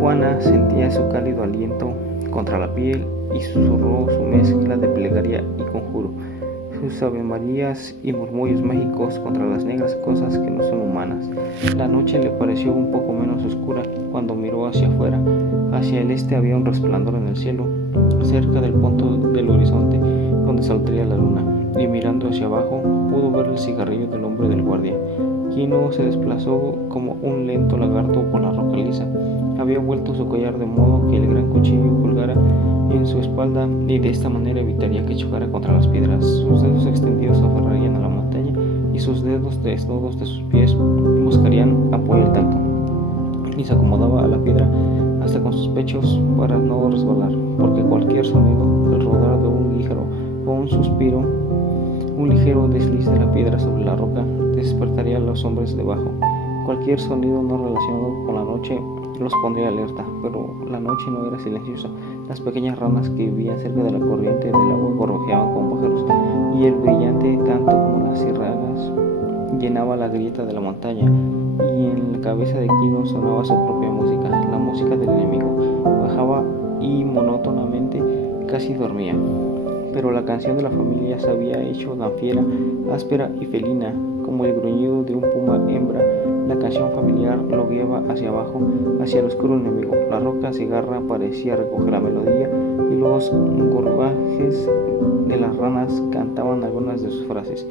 Juana sentía su cálido aliento contra la piel y susurró su mezcla de plegaria y conjuro, sus avemarías y murmullos mágicos contra las negras cosas que no son humanas. La noche le pareció un poco menos oscura cuando miró hacia afuera. Hacia el este había un resplandor en el cielo, cerca del punto del horizonte donde saldría la luna, y mirando hacia abajo pudo ver el cigarrillo del hombre del guardia. Quino se desplazó como un lento lagarto por la roca lisa. Había vuelto su collar de modo que el gran cuchillo colgara en su espalda, y de esta manera evitaría que chocara contra las piedras. Sus dedos extendidos se aferrarían a la montaña, y sus dedos desnudos de sus pies buscarían apoyo al tacto, y se acomodaba a la piedra hasta con sus pechos para no resbalar, porque cualquier sonido, el rodar de un guijarro o un suspiro, un ligero desliz de la piedra sobre la roca, despertaría a los hombres debajo. Cualquier sonido no relacionado con la noche los pondría alerta, pero la noche no era silenciosa. Las pequeñas ranas que vivían cerca de la corriente del agua gorjeaban como pájaros, y el brillante, tanto como las ciérragas, llenaba la grieta de la montaña, y en la cabeza de Quino sonaba su propia música, la música del enemigo. Bajaba y monótonamente casi dormía, pero la canción de la familia se había hecho tan fiera, áspera y felina como el gruñido de un puma hembra. La canción familiar lo guiaba hacia abajo, hacia el oscuro enemigo. La roca cigarra parecía recoger la melodía, y los gorgojes de las ranas cantaban algunas de sus frases.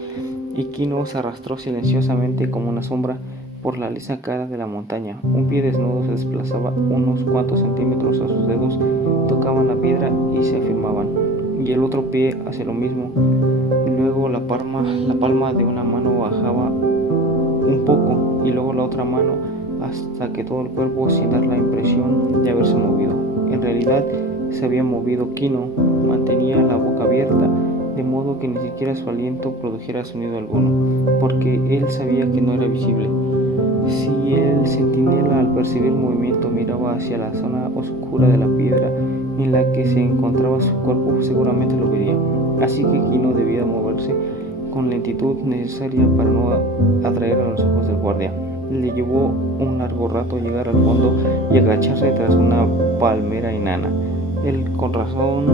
Y Quino se arrastró silenciosamente como una sombra por la lisa cara de la montaña. Un pie desnudo se desplazaba unos cuantos centímetros a sus dedos, tocaban la piedra y se afirmaban, y el otro pie hacía lo mismo. Y luego la palma de una mano bajaba un poco, y luego la otra mano, hasta que todo el cuerpo, sin dar la impresión de haberse movido. En realidad se había movido. Quino mantenía la boca abierta, de modo que ni siquiera su aliento produjera sonido alguno, porque él sabía que no era visible. Si el centinela, al percibir movimiento, miraba hacia la zona oscura de la piedra en la que se encontraba su cuerpo, seguramente lo vería. así que Quino debía moverse con lentitud necesaria para no atraer a los ojos del guardia. Le llevó un largo rato llegar al fondo y agacharse tras una palmera enana. Él con razón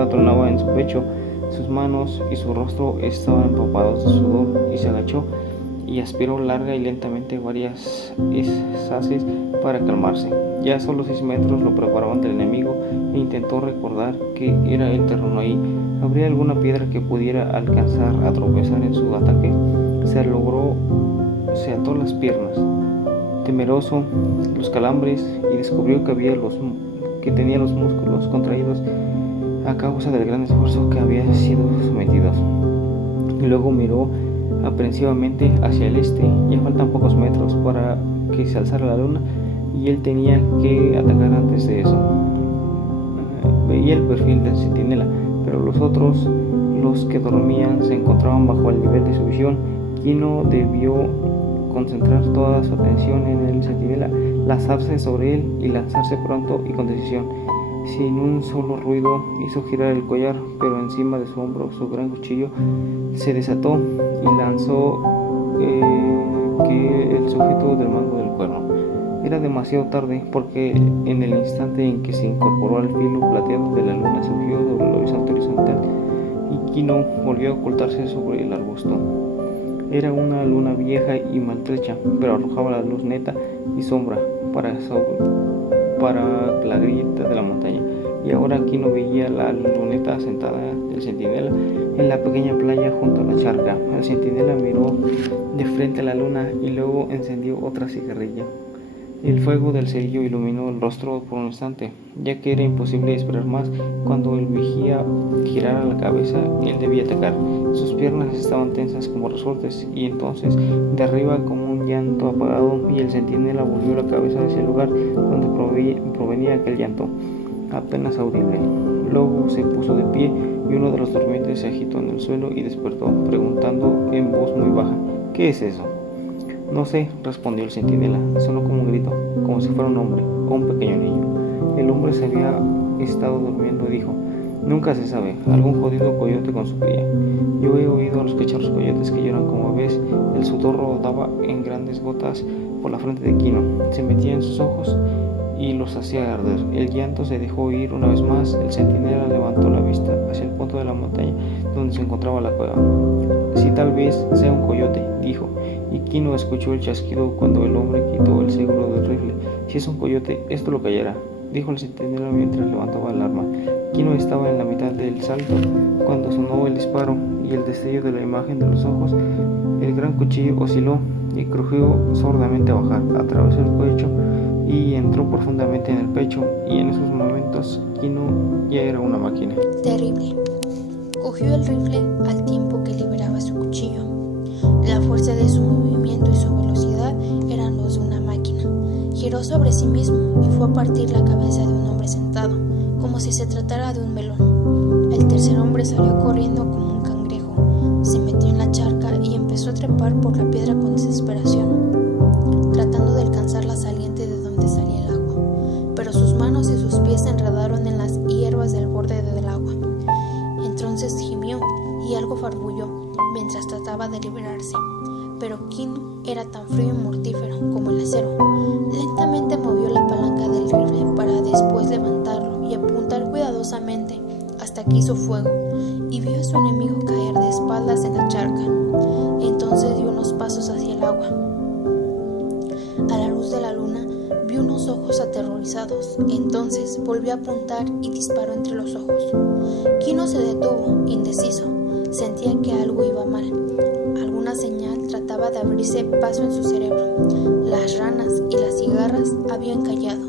atronaba en su pecho, sus manos y su rostro estaban empapados de sudor, y se agachó y aspiró larga y lentamente varias haces para calmarse. Ya a solo 6 metros lo preparaban del enemigo e intentó recordar que era el terreno ahí. ¿Habría alguna piedra que pudiera alcanzar a tropezar en su ataque? Se ató las piernas, temeroso los calambres, y descubrió que tenía los músculos contraídos a causa del gran esfuerzo que había sido sometido. Y luego miró aprensivamente hacia el este. Ya faltan pocos metros para que se alzara la luna y él tenía que atacar antes de eso. Veía el perfil del centinela, pero los otros, los que dormían, se encontraban bajo el nivel de su visión. Quino debió concentrar toda su atención en el centinela, lanzarse sobre él y lanzarse pronto y con decisión. Sin un solo ruido hizo girar el collar, pero encima de su hombro su gran cuchillo se desató y lanzó el sujeto del mango del cuerno. Era demasiado tarde, porque en el instante en que se incorporó al filo plateado de la luna surgió sobre el horizonte horizontal y Quino volvió a ocultarse sobre el arbusto. Era una luna vieja y maltrecha, pero arrojaba la luz neta y sombra para la grieta de la montaña. Y ahora Quino veía la luneta sentada del centinela en la pequeña playa junto a la charca. El centinela miró de frente a la luna y luego encendió otra cigarrilla. El fuego del cerillo iluminó el rostro por un instante, ya que era imposible esperar más. Cuando el vigía girara la cabeza, él debía atacar. Sus piernas estaban tensas como resortes, y entonces, de arriba como un llanto apagado, y el centinela volvió la cabeza hacia el lugar donde provenía aquel llanto, apenas audible. Luego se puso de pie, y uno de los durmientes se agitó en el suelo y despertó, preguntando en voz muy baja: ¿qué es eso? No sé, respondió el centinela. Sonó como un grito, como si fuera un hombre o un pequeño niño. El hombre se había estado durmiendo y dijo: nunca se sabe, algún jodido coyote con su cría. Yo he oído a los cachorros coyotes que lloran como bebés. El sudor rodaba en grandes gotas por la frente de Quino, se metía en sus ojos y los hacía arder. El llanto se dejó oír una vez más. El centinela levantó la vista hacia el punto de la montaña donde se encontraba la cueva. Si tal vez sea un coyote, dijo, y Quino escuchó el chasquido cuando el hombre quitó el seguro del rifle. Si es un coyote, esto lo callará, dijo el centinela mientras levantaba el arma. Quino estaba en la mitad del salto cuando sonó el disparo y el destello de la imagen de los ojos. El gran cuchillo osciló y crujió sordamente a bajar, atravesó el cuello y entró profundamente en el pecho, y en esos momentos Quino ya era una máquina. Terrible. Cogió el rifle al tiempo que liberaba su cuchillo. La fuerza de su movimiento y su velocidad eran los de una máquina. Giró sobre sí mismo y fue a partir la cabeza de un hombre sentado, como si se tratara de un melón. El tercer hombre salió corriendo como un cangrejo, se metió en la charca y empezó a trepar por la piedra con desesperación, tratando de alcanzar la saliente de donde salía el agua. Pero sus manos y sus pies se enredaron en las hierbas del borde del agua. Entonces gimió y algo farfulló mientras trataba de liberarse, pero Quino era tan frío y mortífero como el acero. Lentamente movió la palanca del rifle para después levantarlo y apuntar cuidadosamente hasta que hizo fuego, y vio a su enemigo caer de espaldas en la charca. Entonces dio unos pasos hacia el agua. A la luz de la luna vio unos ojos aterrorizados. Entonces volvió a apuntar y disparó entre los ojos. Quino se detuvo, indeciso. Sentía que algo iba mal. Alguna señal trataba de abrirse paso en su cerebro. Las ranas y las cigarras habían callado,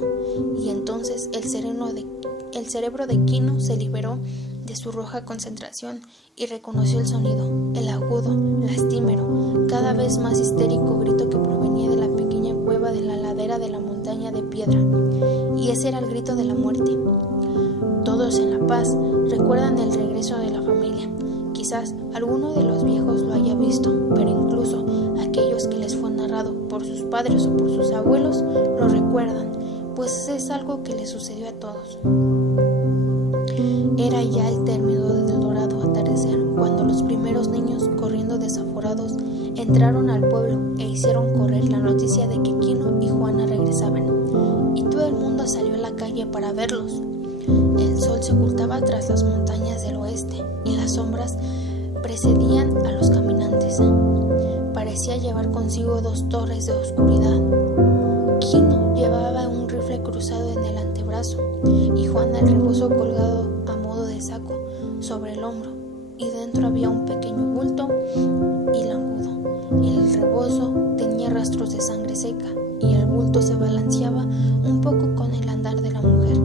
y entonces el cerebro de Quino se liberó de su roja concentración y reconoció el sonido, el agudo, lastimero, cada vez más histérico grito que provenía de la pequeña cueva de la ladera de la montaña de piedra. Y ese era el grito de la muerte. Todos en La Paz recuerdan el regreso de la familia. Quizás alguno de los viejos lo haya visto, pero incluso aquellos que les fue narrado por sus padres o por sus abuelos lo recuerdan, pues es algo que les sucedió a todos. Era ya el término cuando los primeros niños, corriendo desaforados, entraron al pueblo e hicieron correr la noticia de que Quino y Juana regresaban, y todo el mundo salió a la calle para verlos. El sol se ocultaba tras las montañas del oeste y las sombras precedían a los caminantes. Parecía llevar consigo 2 torres de oscuridad. Quino llevaba un rifle cruzado en el antebrazo y Juana el rebozo colgado a modo de saco sobre el hombro, y dentro había un pequeño bulto y langudo. El rebozo tenía rastros de sangre seca y el bulto se balanceaba un poco con el andar de la mujer.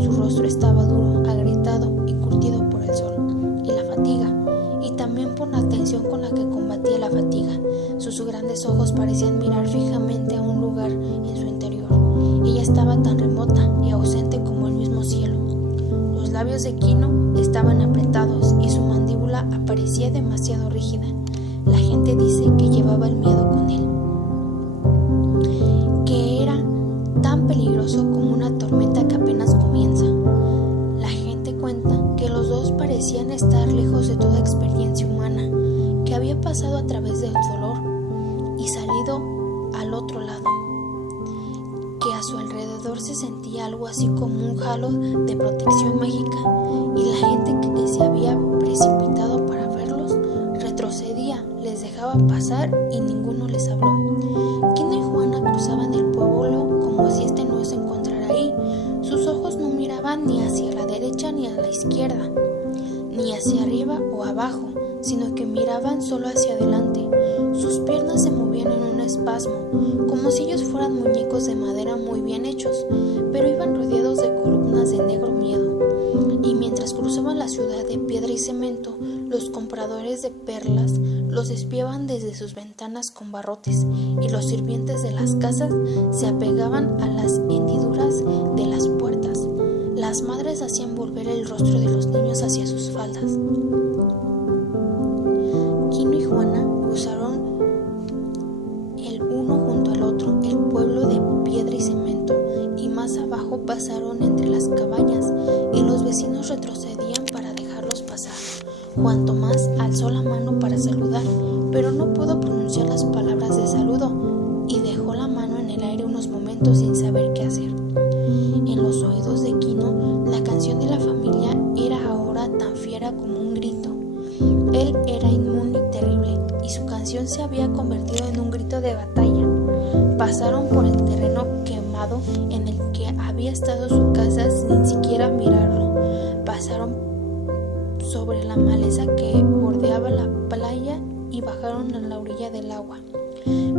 Su rostro estaba duro, agrietado y curtido por el sol y la fatiga, y también por la tensión con la que combatía la fatiga. Sus grandes ojos parecían mirar fijamente a un lugar en su interior. Ella estaba tan remota y ausente como el mismo cielo. Los labios de Quino estaban apretados y su mandíbula parecía demasiado rígida. La gente dice que llevaba el miedo con él, que era tan peligroso como una tormenta que apenas comienza. La gente cuenta que los dos parecían estar lejos de toda experiencia humana, que había pasado a través del dolor y salido al otro lado, que a su alrededor se sentía algo así como un halo de protección mágica, y la gente que se había precipitado para verlos retrocedía, les dejaba pasar y ninguno les habló. Quino y Juana cruzaban el pueblo como si este no se encontrara ahí. Sus ojos no miraban ni hacia la derecha ni a la izquierda, ni hacia arriba o abajo, sino que miraban solo hacia adelante. Sus piernas se movían en un espasmo, como si ellos fueran muñecos de madera muy bien hechos, pero iban rodeados de columnas de negro miedo. Y mientras cruzaban la ciudad de piedra y cemento, los compradores de perlas los espiaban desde sus ventanas con barrotes, y los sirvientes de las casas se apegaban a las hendiduras de las puertas. Las madres hacían volver el rostro de los niños hacia sus faldas. Quino y Juana cruzaron el uno junto al otro el pueblo de piedra y cemento, y más abajo pasaron entre las cabañas, y los vecinos retrocedían para dejarlos pasar. Juan Tomás alzó la mano para saludar, pero no pudo pronunciar las palabras de saludo y dejó la mano en el aire unos momentos sin saber qué hacer. En los oídos de Quino, la canción de la familia era ahora tan fiera como un grito. Él era inmune y terrible, y su canción se había convertido en un grito de batalla. Pasaron por el terreno quemado en el que había estado su casa sin siquiera mirarlo. Pasaron sobre la maleza que bordeaba la playa y bajaron a la orilla del agua,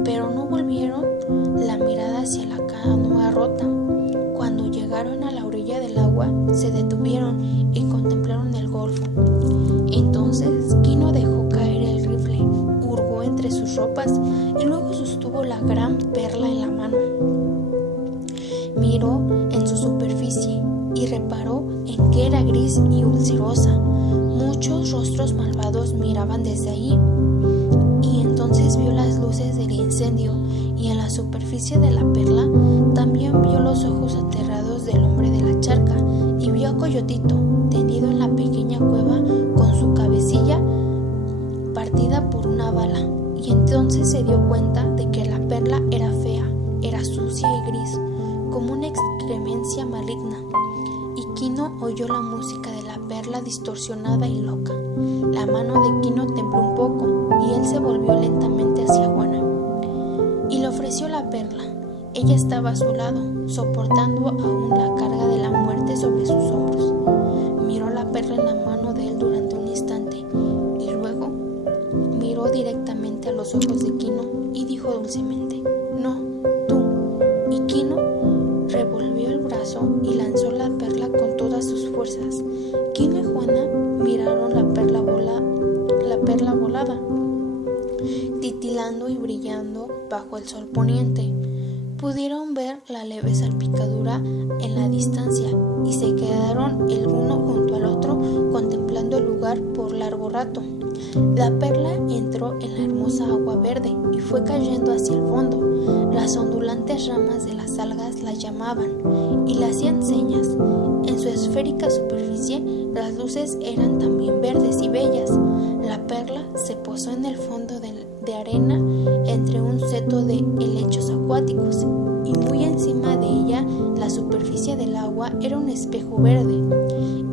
pero no volvieron la mirada hacia la canoa rota. Cuando llegaron a la orilla del agua, se detuvieron y contemplaron el golfo. Entonces Quino dejó caer el rifle, hurgó entre sus ropas y luego sostuvo la gran perla en la mano. Miró en su superficie y reparó en que era gris y ulcerosa. Muchos rostros malvados miraban desde allí, y entonces vio las luces del incendio, y en la superficie de la perla también vio los ojos aterrados del hombre de la charca, y vio a Coyotito tendido en la pequeña cueva con su cabecilla partida por una bala, y entonces se dio cuenta de que la perla era fea, era sucia y gris, como una excremencia maligna. Y Quino oyó la música de la perla distorsionada y loca. La mano de Quino tembló un poco y él se volvió lentamente hacia Juana y le ofreció la perla. Ella estaba a su lado, soportando aún la carga de la muerte sobre sus hombros. Miró la perla en la mano de él durante un instante y luego miró directamente a los ojos de Quino y dijo dulcemente: «No, tú». Y Quino revolvió el brazo y lanzó la perla con todas sus fuerzas. Quino y Juana miraron la perla volada, titilando y brillando bajo el sol poniente. Pudieron ver la leve salpicadura en la distancia y se quedaron el uno junto al otro contemplando el lugar por largo rato. La perla entró en la hermosa agua verde y fue cayendo hacia el fondo. Las ondulantes ramas de las algas la llamaban y le hacían señas. En su esférica superficie las luces eran también verdes y bellas. perla se posó en el fondo de arena entre un seto de helechos acuáticos, y muy encima de ella, la superficie del agua era un espejo verde,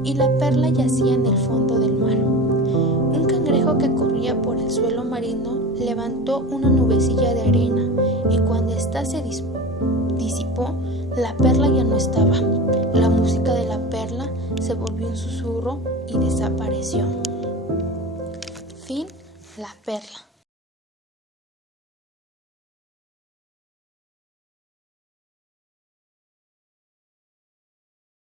y la perla yacía en el fondo del mar. Un cangrejo que corría por el suelo marino levantó una nubecilla de arena, y cuando ésta se disipó, la perla ya no estaba. La música de la perla se volvió un susurro y desapareció. Fin. La perla.